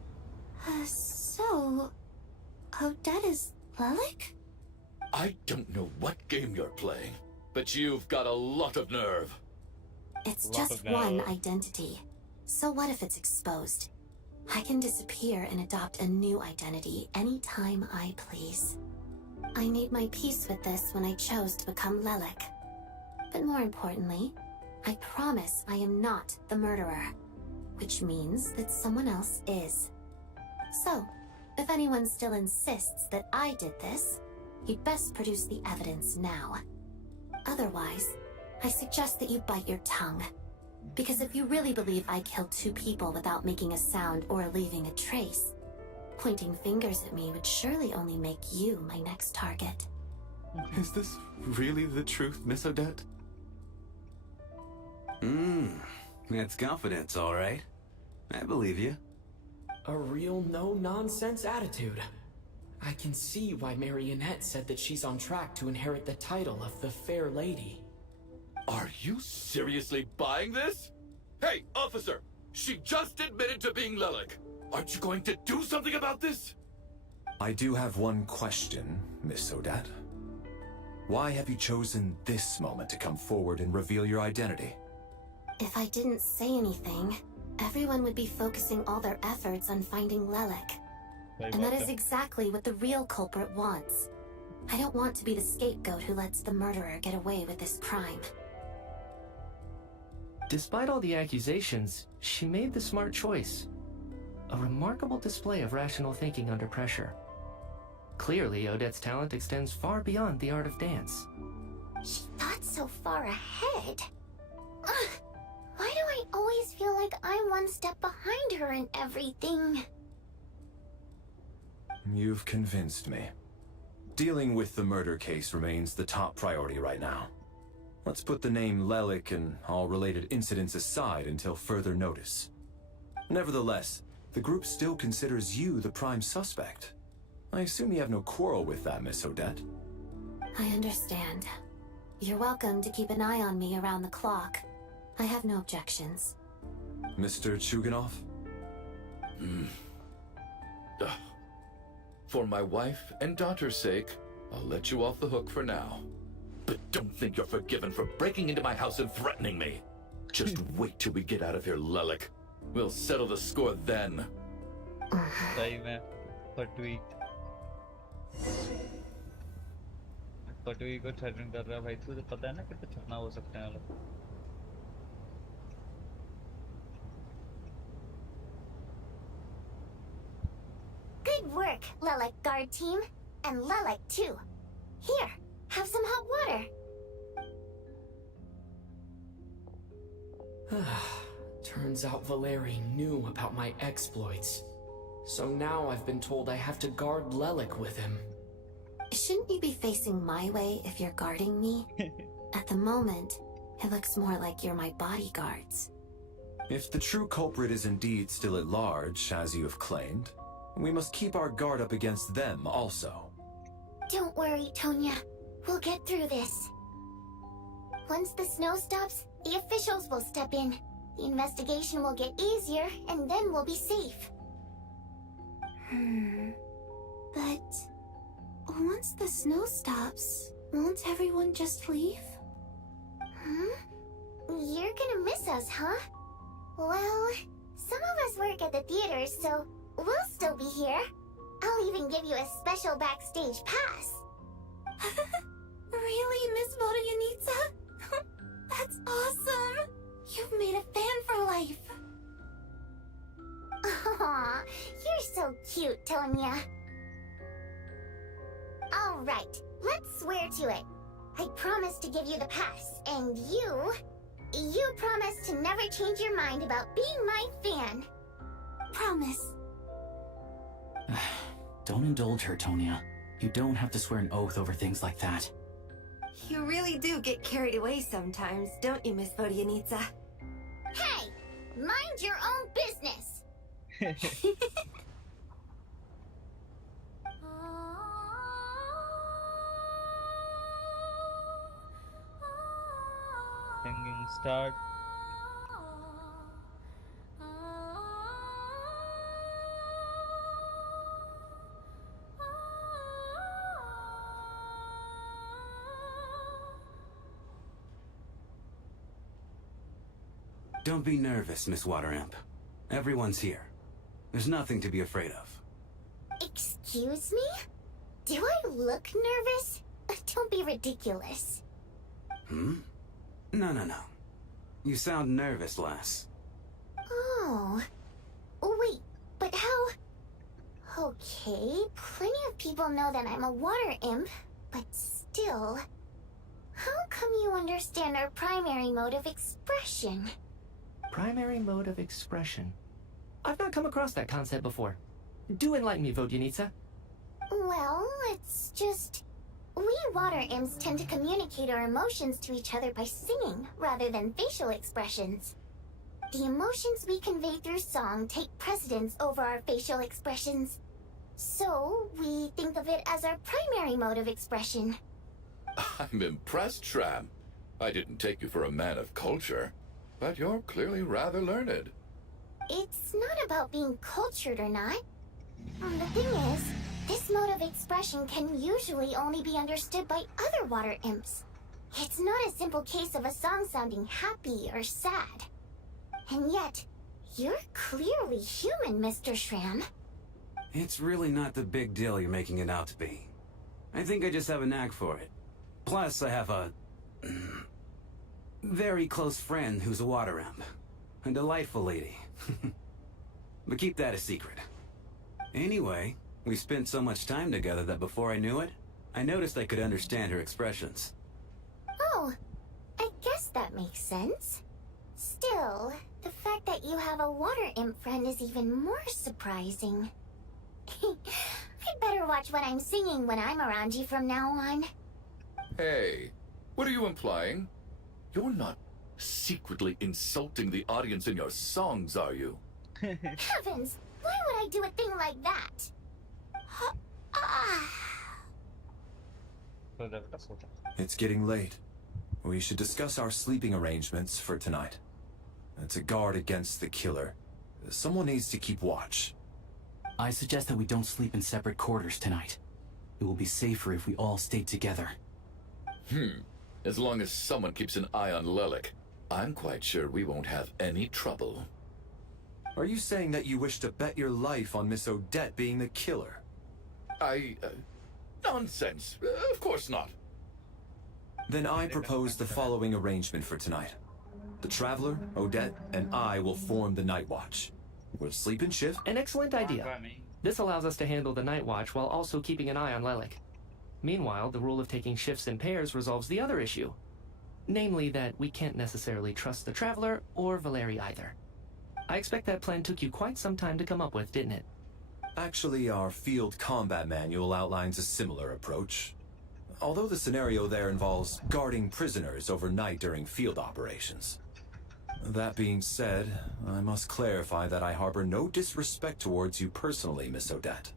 So, Odette is Lelek? I don't know what game you're playing, but you've got a lot of nerve. It's just one identity. So what if it's exposed? I can disappear and adopt a new identity anytime I please. I made my peace with this when I chose to become Lelek. But more importantly, I promise I am not the murderer, which means that someone else is. So, if anyone still insists that I did this, you'd best produce the evidence now. Otherwise, I suggest that you bite your tongue. Because if you really believe I killed 2 people without making a sound or leaving a trace, pointing fingers at me would surely only make you my next target. Is this really the truth, Miss Odette? That's confidence, all right. I believe you. A real no-nonsense attitude. I can see why Marionette said that she's on track to inherit the title of the Fair Lady. Are you seriously buying this? Hey, officer! She just admitted to being Lelik. Aren't you going to do something about this? I do have one question, Miss Odette. Why have you chosen this moment to come forward and reveal your identity? If I didn't say anything, everyone would be focusing all their efforts on finding Lelik. And that is exactly what the real culprit wants. I don't want to be the scapegoat who lets the murderer get away with this crime. Despite all the accusations, she made the smart choice. A remarkable display of rational thinking under pressure. Clearly, Odette's talent extends far beyond the art of dance. She thought so far ahead. Ugh, why do I always feel like I'm one step behind her in everything? You've convinced me. Dealing with the murder case remains the top priority right now. Let's put the name Lelik and all related incidents aside until further notice. Nevertheless, the group still considers you the prime suspect. I assume you have no quarrel with that, Miss Odette. I understand. You're welcome to keep an eye on me around the clock. I have no objections. Mr. Chuganov? For my wife and daughter's sake, I'll let you off the hook for now. But don't think you're forgiven for breaking into my house and threatening me. Just wait till we get out of here, Lelik. We'll settle the score then. सही में पटवी को threaten कर रहा है भाई तुझे पता है ना कितना छपना हो सकते हैं लोग Good work, Lelik guard team. And Lelik too. Here, have some hot water. Turns out Valeri knew about my exploits. So now I've been told I have to guard Lelik with him. Shouldn't you be facing my way if you're guarding me? At the moment, it looks more like you're my bodyguards. If the true culprit is indeed still at large, as you have claimed, we must keep our guard up against them also. Don't worry, Tonya. We'll get through this. Once the snow stops, the officials will step in. The investigation will get easier, and then we'll be safe. But once the snow stops, won't everyone just leave? You're gonna miss us, huh? Well, some of us work at the theater, so we'll still be here. I'll even give you a special backstage pass. Really, Miss Vodyanitsa? That's awesome! You've made a fan for life. Aw, you're so cute, Tonya. All right, let's swear to it. I promise to give you the pass, and you promise to never change your mind about being my fan. Promise. Don't indulge her, Tonya. You don't have to swear an oath over things like that. You really do get carried away sometimes, don't you, Miss Vodyanitsa? Hey, mind your own business. Singing start. Don't be nervous, Miss Waterimp. Everyone's here. There's nothing to be afraid of. Excuse me? Do I look nervous? Don't be ridiculous. No. You sound nervous, lass. Oh. Wait, but how... Okay, plenty of people know that I'm a water imp, but still... How come you understand our primary mode of expression? Primary mode of expression. I've not come across that concept before. Do enlighten me, Vodyanitsa. Well, it's just... We water imps tend to communicate our emotions to each other by singing, rather than facial expressions. The emotions we convey through song take precedence over our facial expressions. So, we think of it as our primary mode of expression. I'm impressed, Shram. I didn't take you for a man of culture, but you're clearly rather learned. It's not about being cultured or not. The thing is, this mode of expression can usually only be understood by other water imps. It's not a simple case of a song sounding happy or sad. And yet, you're clearly human, Mr. Shram. It's really not the big deal you're making it out to be. I think I just have a knack for it. Plus, I have a very close friend who's a water imp. A delightful lady. But keep that a secret. Anyway, we spent so much time together that before I knew it, I noticed I could understand her expressions. Oh, I guess that makes sense. Still, the fact that you have a water imp friend is even more surprising. I'd better watch what I'm singing when I'm around you from now on. Hey, what are you implying? You're not secretly insulting the audience in your songs, are you? Heavens, why would I do a thing like that? It's getting late. We should discuss our sleeping arrangements for tonight. To guard against the killer, someone needs to keep watch. I suggest that we don't sleep in separate quarters tonight. It will be safer if we all stay together. As long as someone keeps an eye on Lelik, I'm quite sure we won't have any trouble. Are you saying that you wish to bet your life on Miss Odette being the killer? Nonsense. Of course not. Then I propose the following arrangement for tonight. The Traveler, Odette, and I will form the Night Watch. We'll sleep in shift. An excellent idea. This allows us to handle the night watch while also keeping an eye on Lelik. Meanwhile, the rule of taking shifts in pairs resolves the other issue. Namely that we can't necessarily trust the Traveler or Valeri either. I expect that plan took you quite some time to come up with, didn't it? Actually, our field combat manual outlines a similar approach. Although the scenario there involves guarding prisoners overnight during field operations. That being said, I must clarify that I harbor no disrespect towards you personally, Miss Odette.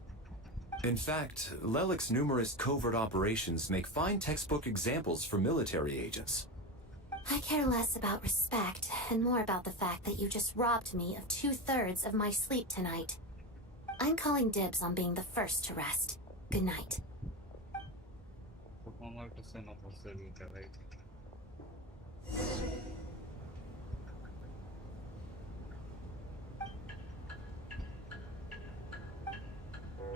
In fact, Lelik's numerous covert operations make fine textbook examples for military agents. I care less about respect and more about the fact that you just robbed me of 2/3 of my sleep tonight. I'm calling dibs on being the first to rest. Good night.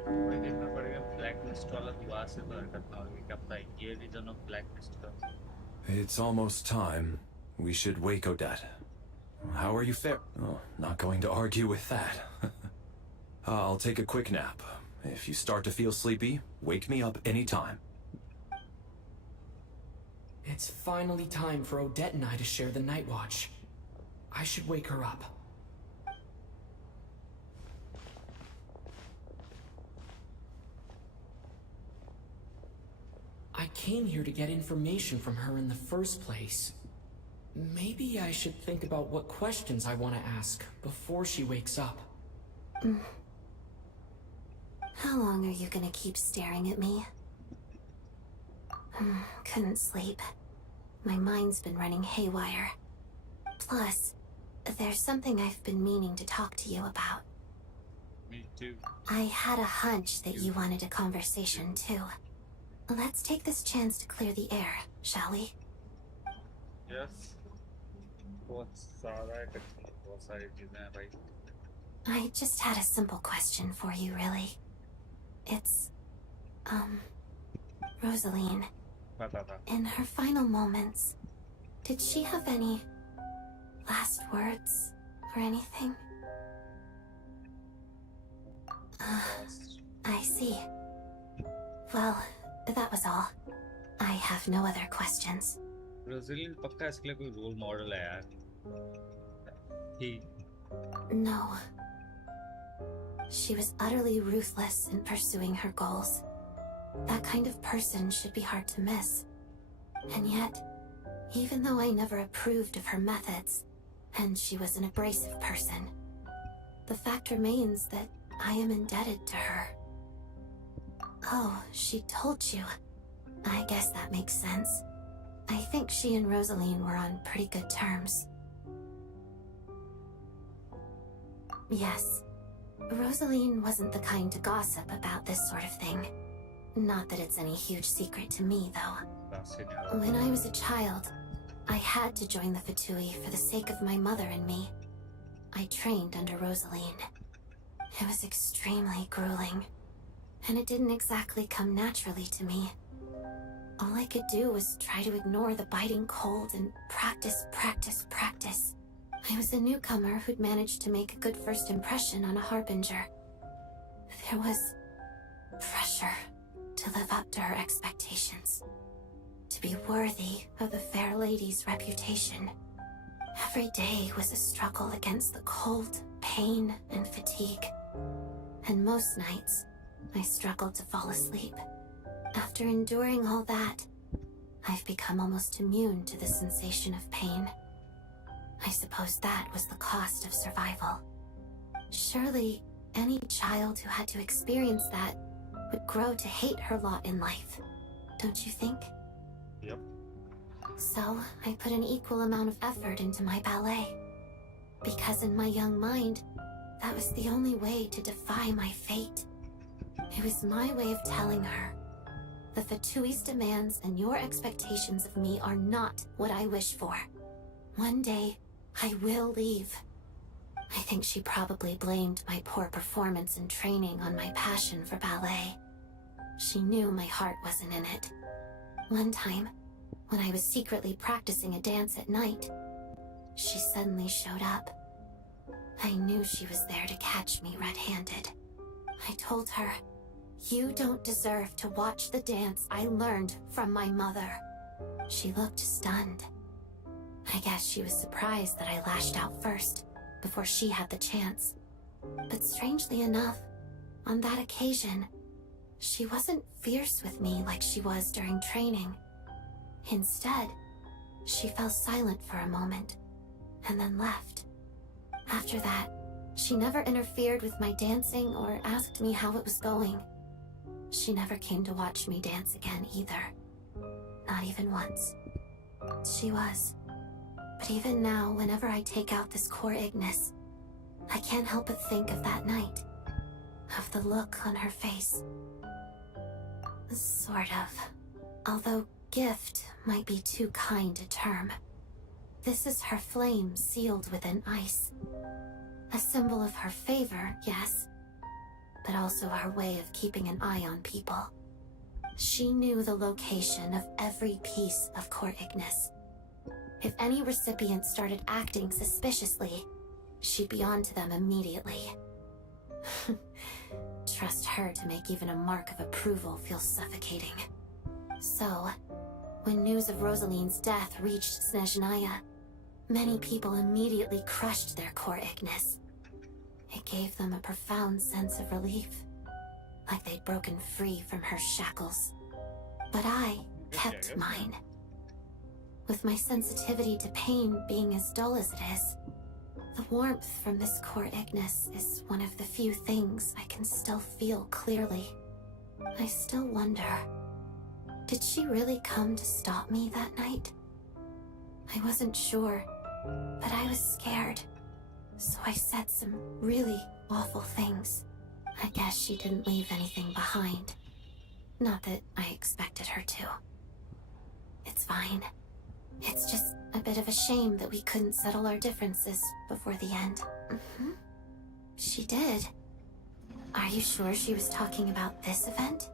कोई देखना पड़ेगा black list वाला दोबारा से तो करना होगा क्या पता ये भी दोनों ब्लैक लिस्ट का It's almost time. We should wake Odette. How are you Oh, not going to argue with that. I'll take a quick nap. If you start to feel sleepy, wake me up anytime. It's finally time for Odette and I to share the night watch. I should wake her up. I came here to get information from her in the first place. Maybe I should think about what questions I want to ask before she wakes up. How long are you gonna keep staring at me? Couldn't sleep. My mind's been running haywire. Plus, there's something I've been meaning to talk to you about. Me too. I had a hunch that you wanted a conversation too. Let's take this chance to clear the air, shall we? Yes. बहुत सारी चीजें हैं भाई. I just had a simple question for you, really. It's, Rosaline. In her final moments, did she have any last words or anything? I see. Well, that was all. I have no other questions. Roslyn पक्का इसके लिए कोई role model है यार. No. She was utterly ruthless in pursuing her goals. That kind of person should be hard to miss. And yet, even though I never approved of her methods, and she was an abrasive person, the fact remains that I am indebted to her. Oh, she told you. I guess that makes sense. I think she and Rosaline were on pretty good terms. Yes. Rosaline wasn't the kind to gossip about this sort of thing. Not that it's any huge secret to me, though. When I was a child, I had to join the Fatui for the sake of my mother and me. I trained under Rosaline. It was extremely grueling, and it didn't exactly come naturally to me. All I could do was try to ignore the biting cold and practice, practice, practice. I was a newcomer who'd managed to make a good first impression on a harbinger. There was pressure to live up to her expectations, to be worthy of the fair lady's reputation. Every day was a struggle against the cold, pain, and fatigue. And most nights, I struggled to fall asleep. After enduring all that, I've become almost immune to the sensation of pain. I suppose that was the cost of survival. Surely, any child who had to experience that would grow to hate her lot in life, don't you think? Yep. So, I put an equal amount of effort into my ballet. Because in my young mind, that was the only way to defy my fate. It was my way of telling her, the Fatui's demands and your expectations of me are not what I wish for. One day, I will leave. I think she probably blamed my poor performance and training on my passion for ballet. She knew my heart wasn't in it. One time, when I was secretly practicing a dance at night, she suddenly showed up. I knew she was there to catch me red-handed. I told her, "You don't deserve to watch the dance I learned from my mother." She looked stunned. I guess she was surprised that I lashed out first, before she had the chance. But strangely enough, on that occasion, she wasn't fierce with me like she was during training. Instead, she fell silent for a moment, and then left. After that, she never interfered with my dancing or asked me how it was going. She never came to watch me dance again either. Not even once. She was. But even now, whenever I take out this core Ignis, I can't help but think of that night. Of the look on her face. Sort of. Although gift might be too kind a term. This is her flame sealed within ice. A symbol of her favor, yes, but also her way of keeping an eye on people. She knew the location of every piece of core Ignis. If any recipient started acting suspiciously, she'd be on to them immediately. Trust her to make even a mark of approval feel suffocating. So, when news of Rosaline's death reached Snezhnaya, many people immediately crushed their core Ignis. It gave them a profound sense of relief, like they'd broken free from her shackles. But I kept mine. With my sensitivity to pain being as dull as it is, the warmth from this core Ignis is one of the few things I can still feel clearly. I still wonder, did she really come to stop me that night? I wasn't sure, but I was scared, so I said some really awful things. I guess she didn't leave anything behind. Not that I expected her to. It's fine. It's just a bit of a shame that we couldn't settle our differences before the end. She did. Are you sure she was talking about this event?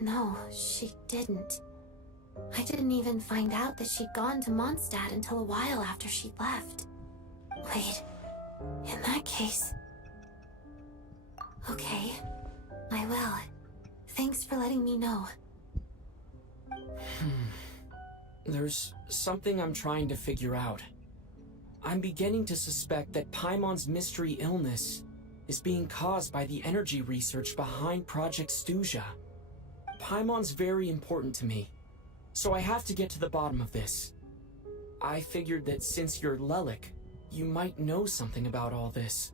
No, she didn't. I didn't even find out that she'd gone to Mondstadt until a while after she'd left. Wait, in that case... Okay, I will. Thanks for letting me know. There's something I'm trying to figure out. I'm beginning to suspect that Paimon's mystery illness is being caused by the energy research behind Project Stuja. Paimon's very important to me, so I have to get to the bottom of this. I figured that since you're Lelik, you might know something about all this.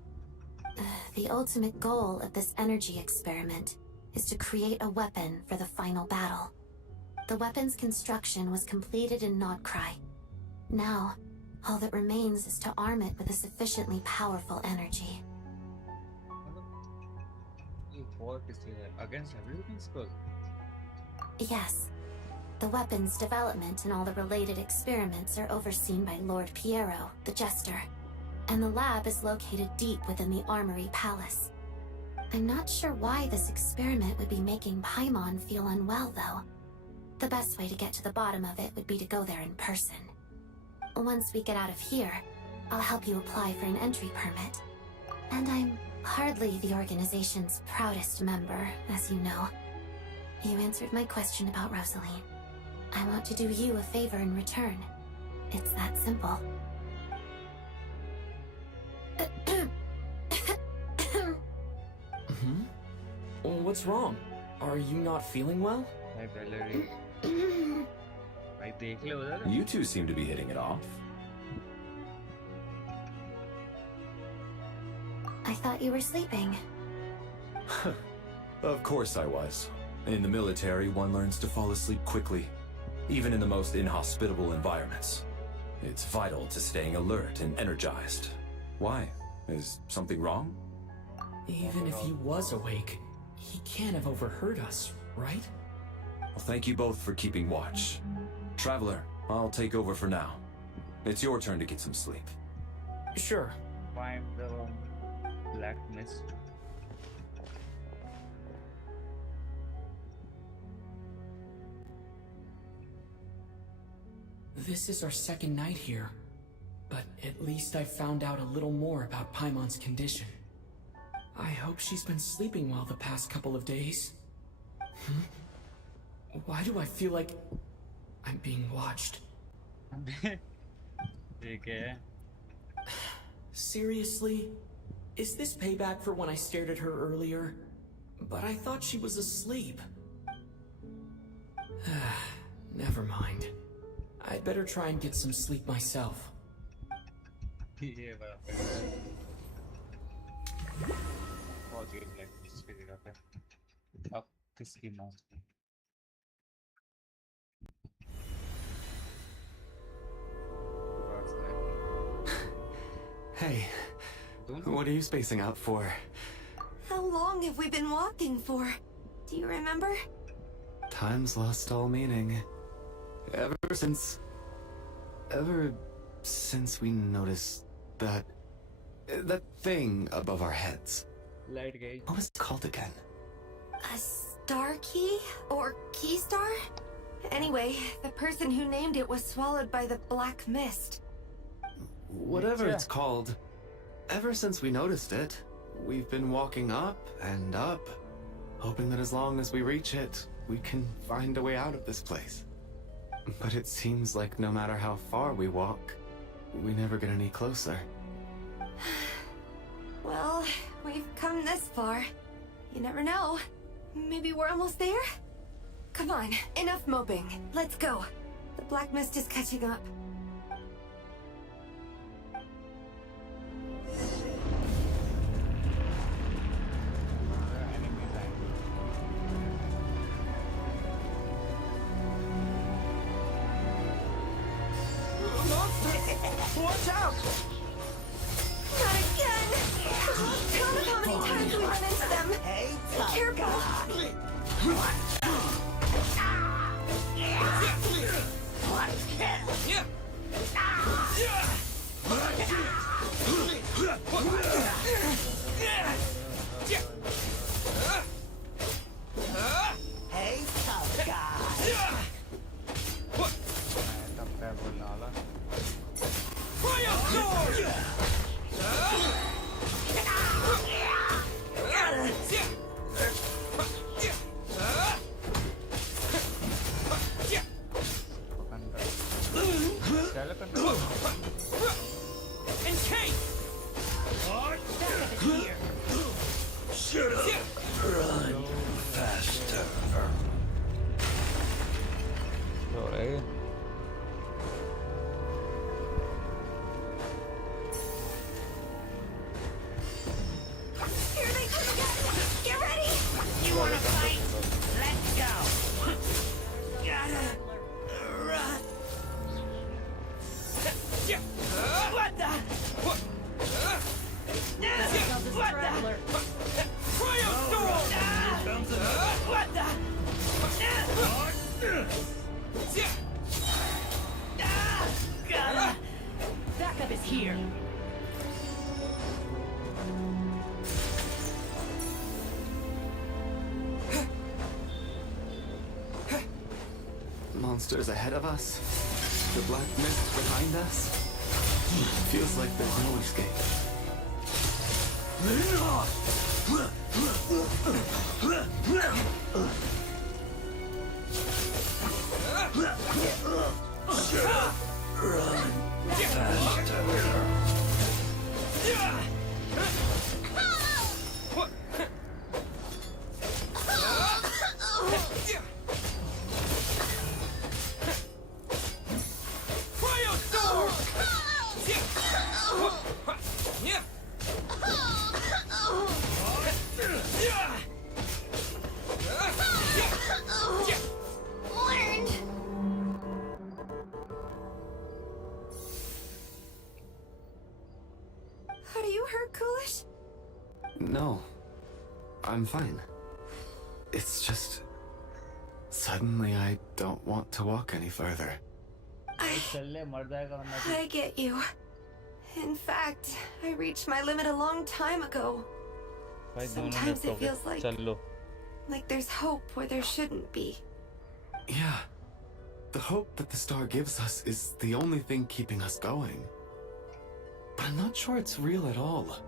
The ultimate goal of this energy experiment is to create a weapon for the final battle. The weapon's construction was completed in Nodcry. Now, all that remains is to arm it with a sufficiently powerful energy. War against everything skull. Yes. The weapon's development and all the related experiments are overseen by Lord Piero, the Jester, and the lab is located deep within the Armory Palace. I'm not sure why this experiment would be making Paimon feel unwell, though. The best way to get to the bottom of it would be to go there in person. Once we get out of here, I'll help you apply for an entry permit. And I'm hardly the organization's proudest member, as you know. You answered my question about Rosaline. I want to do you a favor in return. It's that simple. What's wrong? Are you not feeling well? Hi, Valerie. भाई देख ले उधर. You two seem to be hitting it off. I thought you were sleeping. Of course I was. In the military, one learns to fall asleep quickly, even in the most inhospitable environments. It's vital to staying alert and energized. Why? Is something wrong? Even if he was awake, he can't have overheard us, right? Well, thank you both for keeping watch. Traveler, I'll take over for now. It's your turn to get some sleep. Sure. Find the black mist. This is our second night here, but at least I found out a little more about Paimon's condition. I hope she's been sleeping well the past couple of days. Why do I feel like I'm being watched? Seriously? Is this payback for when I stared at her earlier? But I thought she was asleep. Never mind. I'd better try and get some sleep myself. Hey, what are you spacing out for? How long have we been walking for? Do you remember? Time's lost all meaning. Ever since we noticed that thing above our heads. Light gauge. What was it called again? A star key? Or key star? Anyway, the person who named it was swallowed by the black mist. Whatever it's called, ever since we noticed it, we've been walking up and up, hoping that as long as we reach it, we can find a way out of this place. But it seems like no matter how far we walk, we never get any closer. Well, we've come this far. You never know. Maybe we're almost there? Come on, enough moping. Let's go. The black mist is catching up. Watch out! Not again! Count how many times we run into them! Be careful! Hey, tough guy! traveler. Cryo storm! What the? Backup is here. Monsters ahead of us. The black mist behind us. Feels like there's no escape. Are you hurt, Coolish? No. I'm fine. It's just... Suddenly I don't want to walk any further. I get you. In fact, I reached my limit a long time ago. Sometimes it feels like there's hope where there shouldn't be. Yeah. The hope that the star gives us is the only thing keeping us going. But I'm not sure it's real at all.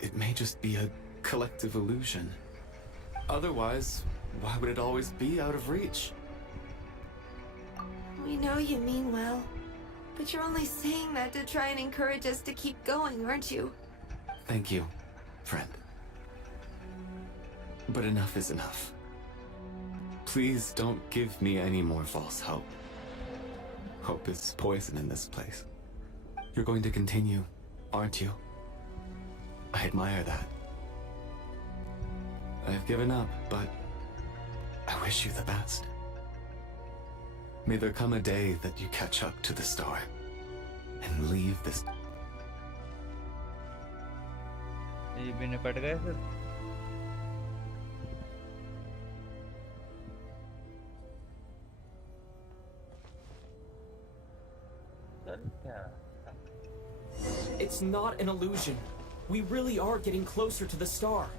It may just be a collective illusion. Otherwise, why would it always be out of reach? We know you mean well, but you're only saying that to try and encourage us to keep going, aren't you? Thank you, friend. But enough is enough. Please don't give me any more false hope. Hope is poison in this place. You're going to continue, aren't you? I admire that. I've given up, but I wish you the best. May there come a day that you catch up to the star and leave this... ये भी निपट गए फिर It's not an illusion. We really are getting closer to the star.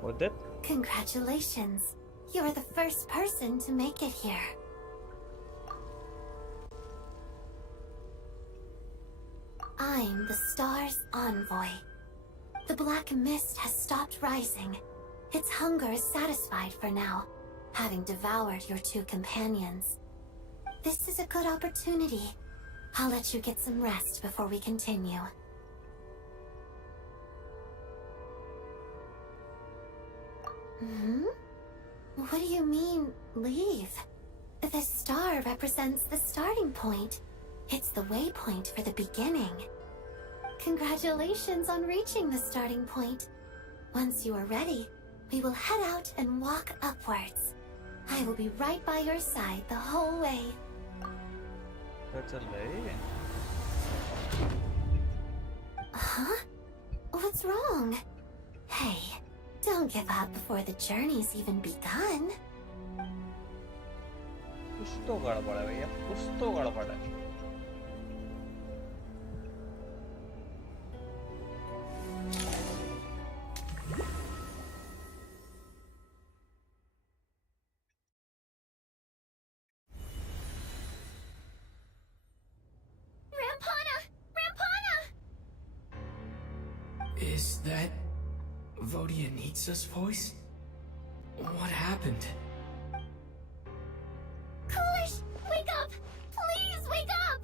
What? Congratulations. You are the first person to make it here. I'm the star's envoy. The black mist has stopped rising. Its hunger is satisfied for now, having devoured your two companions. This is a good opportunity. I'll let you get some rest before we continue. Hmm? What do you mean, leave? The star represents the starting point. It's the waypoint for the beginning. Congratulations on reaching the starting point. Once you are ready, we will head out and walk upwards. I will be right by your side the whole way. Huh? What's wrong? Hey, don't give up before the journey's even begun. कुछ तो गड़बड़ है भैया कुछ तो गड़बड़ है Is that Vodyanitsa's voice? What happened? Coolish, wake up! Please wake up!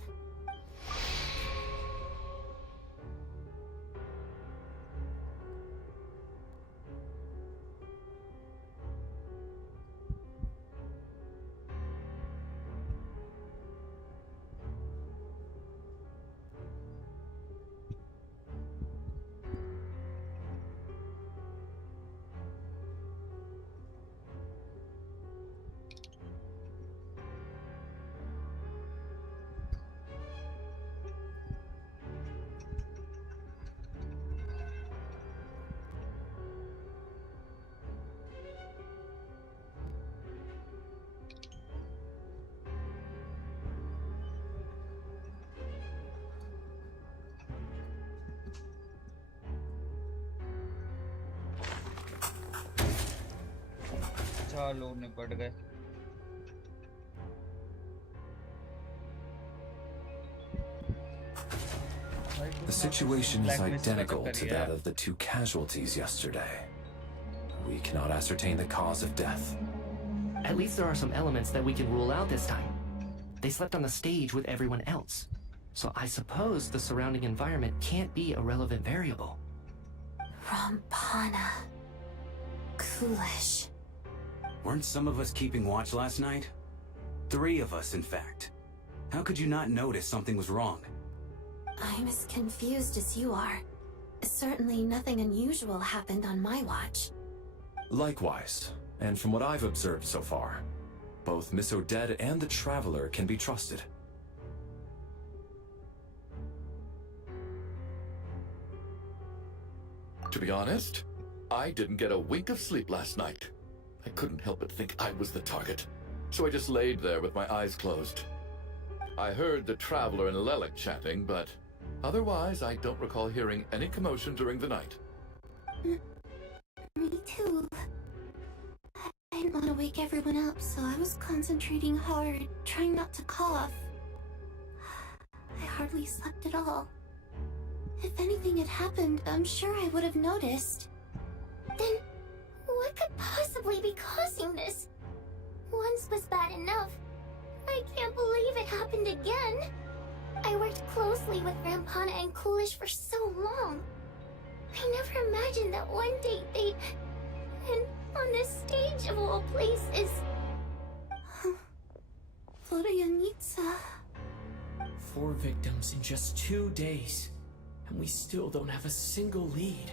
लोग निपट गए। The situation is identical to that of the 2 casualties yesterday. We cannot ascertain the cause of death. At least there are some elements that we can rule out this time. They slept on the stage with everyone else. So I suppose the surrounding environment can't be a relevant variable. Rampana. Coolish. Weren't some of us keeping watch last night? 3 of us, in fact. How could you not notice something was wrong? I'm as confused as you are. Certainly nothing unusual happened on my watch. Likewise, and from what I've observed so far, both Miss Odette and the Traveler can be trusted. To be honest, I didn't get a wink of sleep last night. I couldn't help but think I was the target, so I just laid there with my eyes closed. I heard the Traveler and Lelek chatting, but otherwise I don't recall hearing any commotion during the night. Me too. I didn't want to wake everyone up, so I was concentrating hard, trying not to cough. I hardly slept at all. If anything had happened, I'm sure I would have noticed. Then, what could possibly be causing this? Once was bad enough. I can't believe it happened again. I worked closely with Rampana and Coolish for so long. I never imagined that one day they'd... And on this stage of all places... Vodianitsa... 4 victims in just 2 days. And we still don't have a single lead.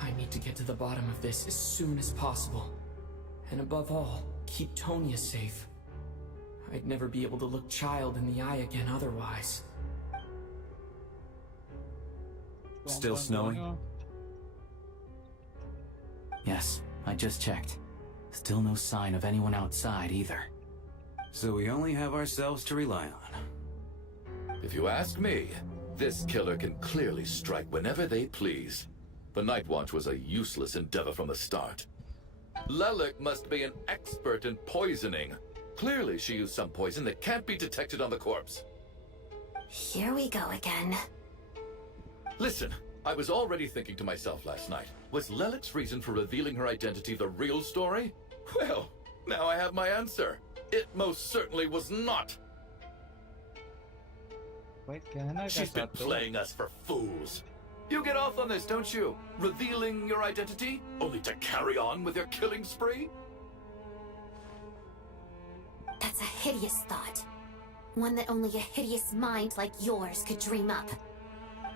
I need to get to the bottom of this as soon as possible. And above all, keep Tonya safe. I'd never be able to look Child in the eye again otherwise. Still snowing? Yes, I just checked. Still no sign of anyone outside either. So we only have ourselves to rely on. If you ask me, this killer can clearly strike whenever they please. The Night Watch was a useless endeavor from the start. Lelek must be an expert in poisoning. Clearly she used some poison that can't be detected on the corpse. Here we go again. Listen, I was already thinking to myself last night, was Lelek's reason for revealing her identity the real story? Well, now I have my answer. It most certainly was not. She's been playing us for fools. You get off on this, don't you? Revealing your identity, only to carry on with your killing spree? That's a hideous thought. One that only a hideous mind like yours could dream up.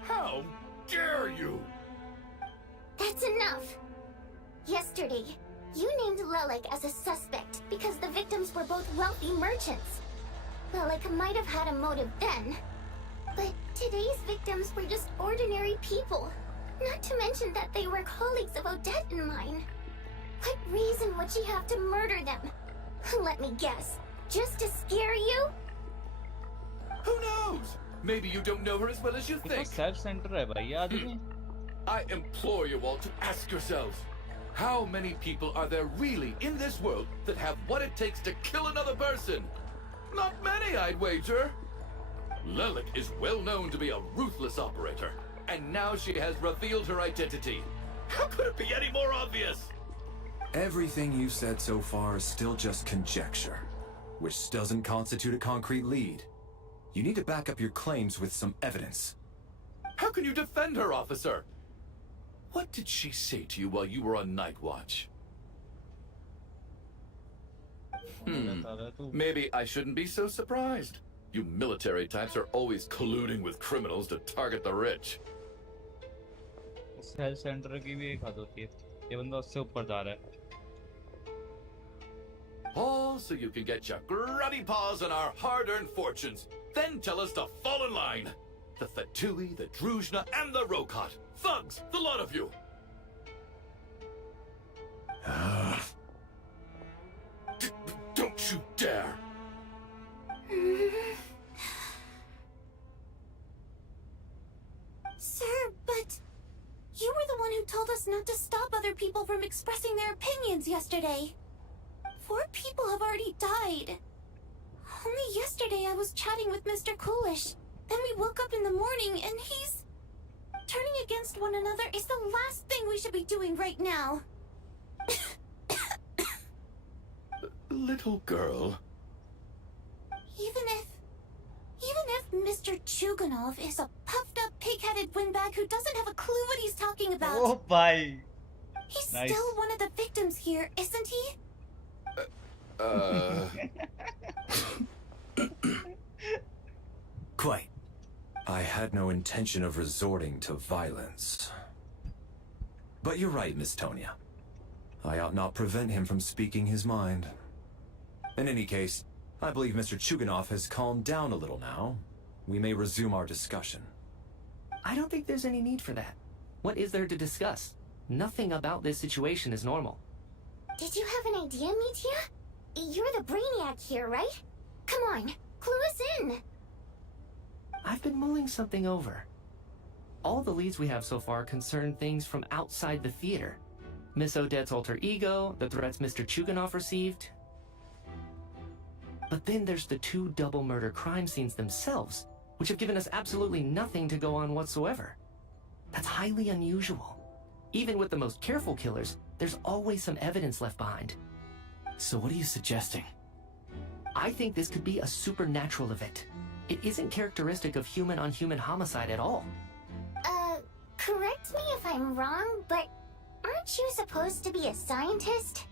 How dare you! That's enough! Yesterday, you named Lelek as a suspect because the victims were both wealthy merchants. Lelek might have had a motive then, but today's victims were just ordinary people. Not to mention that they were colleagues of Odette and mine. What reason would she have to murder them? Let me guess. Just to scare you? Who knows? Maybe you don't know her as well as you think. I implore you all to ask yourselves, how many people are there really in this world that have what it takes to kill another person? Not many, I'd wager. Lelek is well known to be a ruthless operator, and now she has revealed her identity. How could it be any more obvious? Everything you've said so far is still just conjecture, which doesn't constitute a concrete lead. You need to back up your claims with some evidence. How can you defend her, officer? What did she say to you while you were on Night Watch? Maybe I shouldn't be so surprised. You military types are always colluding with criminals to target the rich. Health centre की भी एक हद होती है ये बंदा उससे ऊपर जा रहा है All so you can get your grubby paws on our hard-earned fortunes. Then tell us to fall in line. The Fatui, the Druzhna, and the Rokot. Thugs, the lot of you. Don't you dare. Sir, but... You were the one who told us not to stop other people from expressing their opinions yesterday. 4 people have already died. Only yesterday I was chatting with Mr. Coolish. Then we woke up in the morning and he's... Turning against one another is the last thing we should be doing right now. Little girl. Even if Mr. Chuganov is a puffed-up, pig-headed windbag who doesn't have a clue what he's talking about. Oh, bye. He's Nice. still one of the victims here, isn't he? Quite. I had no intention of resorting to violence. But you're right, Miss Tonya. I ought not prevent him from speaking his mind. In any case, I believe Mr. Chuganov has calmed down a little now. We may resume our discussion. I don't think there's any need for that. What is there to discuss? Nothing about this situation is normal. Did you have an idea, Mitya? You're the brainiac here, right? Come on, clue us in. I've been mulling something over. All the leads we have so far concern things from outside the theater. Miss Odette's alter ego, the threats Mr. Chuganov received. But then there's the 2 double murder crime scenes themselves, which have given us absolutely nothing to go on whatsoever. That's highly unusual. Even with the most careful killers, there's always some evidence left behind. So what are you suggesting? I think this could be a supernatural event. It isn't characteristic of human-on-human homicide at all. Correct me if I'm wrong, but aren't you supposed to be a scientist?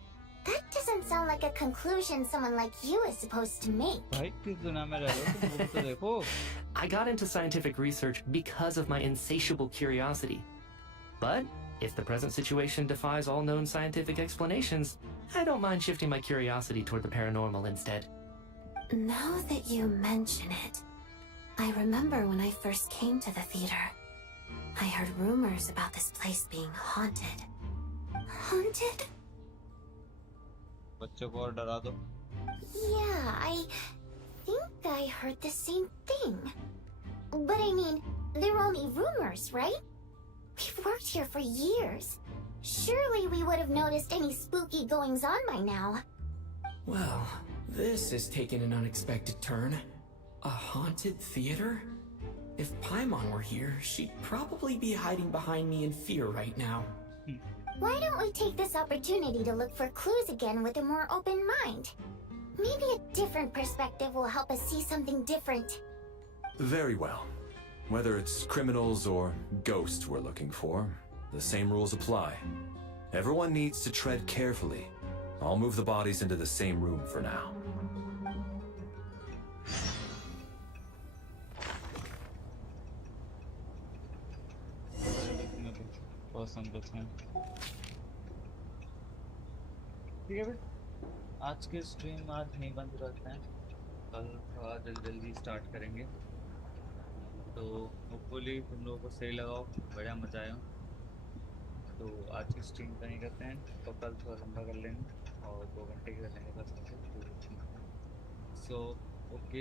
That doesn't sound like a conclusion someone like you is supposed to make. भाई किस दुनिया में रह रहे हो तुम? तो देखो. I got into scientific research because of my insatiable curiosity. But if the present situation defies all known scientific explanations, I don't mind shifting my curiosity toward the paranormal instead. Now that you mention it, I remember when I first came to the theater. I heard rumors about this place being haunted. Haunted? बच्चों को और डरा दो. Yeah, I think I heard the same thing. But I mean, they're only rumors, right? We've worked here for years. Surely we would have noticed any spooky goings-on by now. Well, this has taken an unexpected turn. A haunted theater? If Paimon were here, she'd probably be hiding behind me in fear right now. Why don't we take this opportunity to look for clues again with a more open mind? Maybe a different perspective will help us see something different. Very well. Whether it's criminals or ghosts we're looking for, the same rules apply. Everyone needs to tread carefully. I'll move the bodies into the same room for now. ठीक है फिर आज के stream आज नहीं बंद रखते हैं, कल थोड़ा जल्दी स्टार्ट करेंगे. तो होपफुली तुम लोगों को सही लगाओ, बढ़िया मजा आया. तो आज की स्ट्रीम का नहीं करते हैं, तो कल थोड़ा लंबा कर लेंगे और 2 घंटे की कर लेंगे बस. So okay.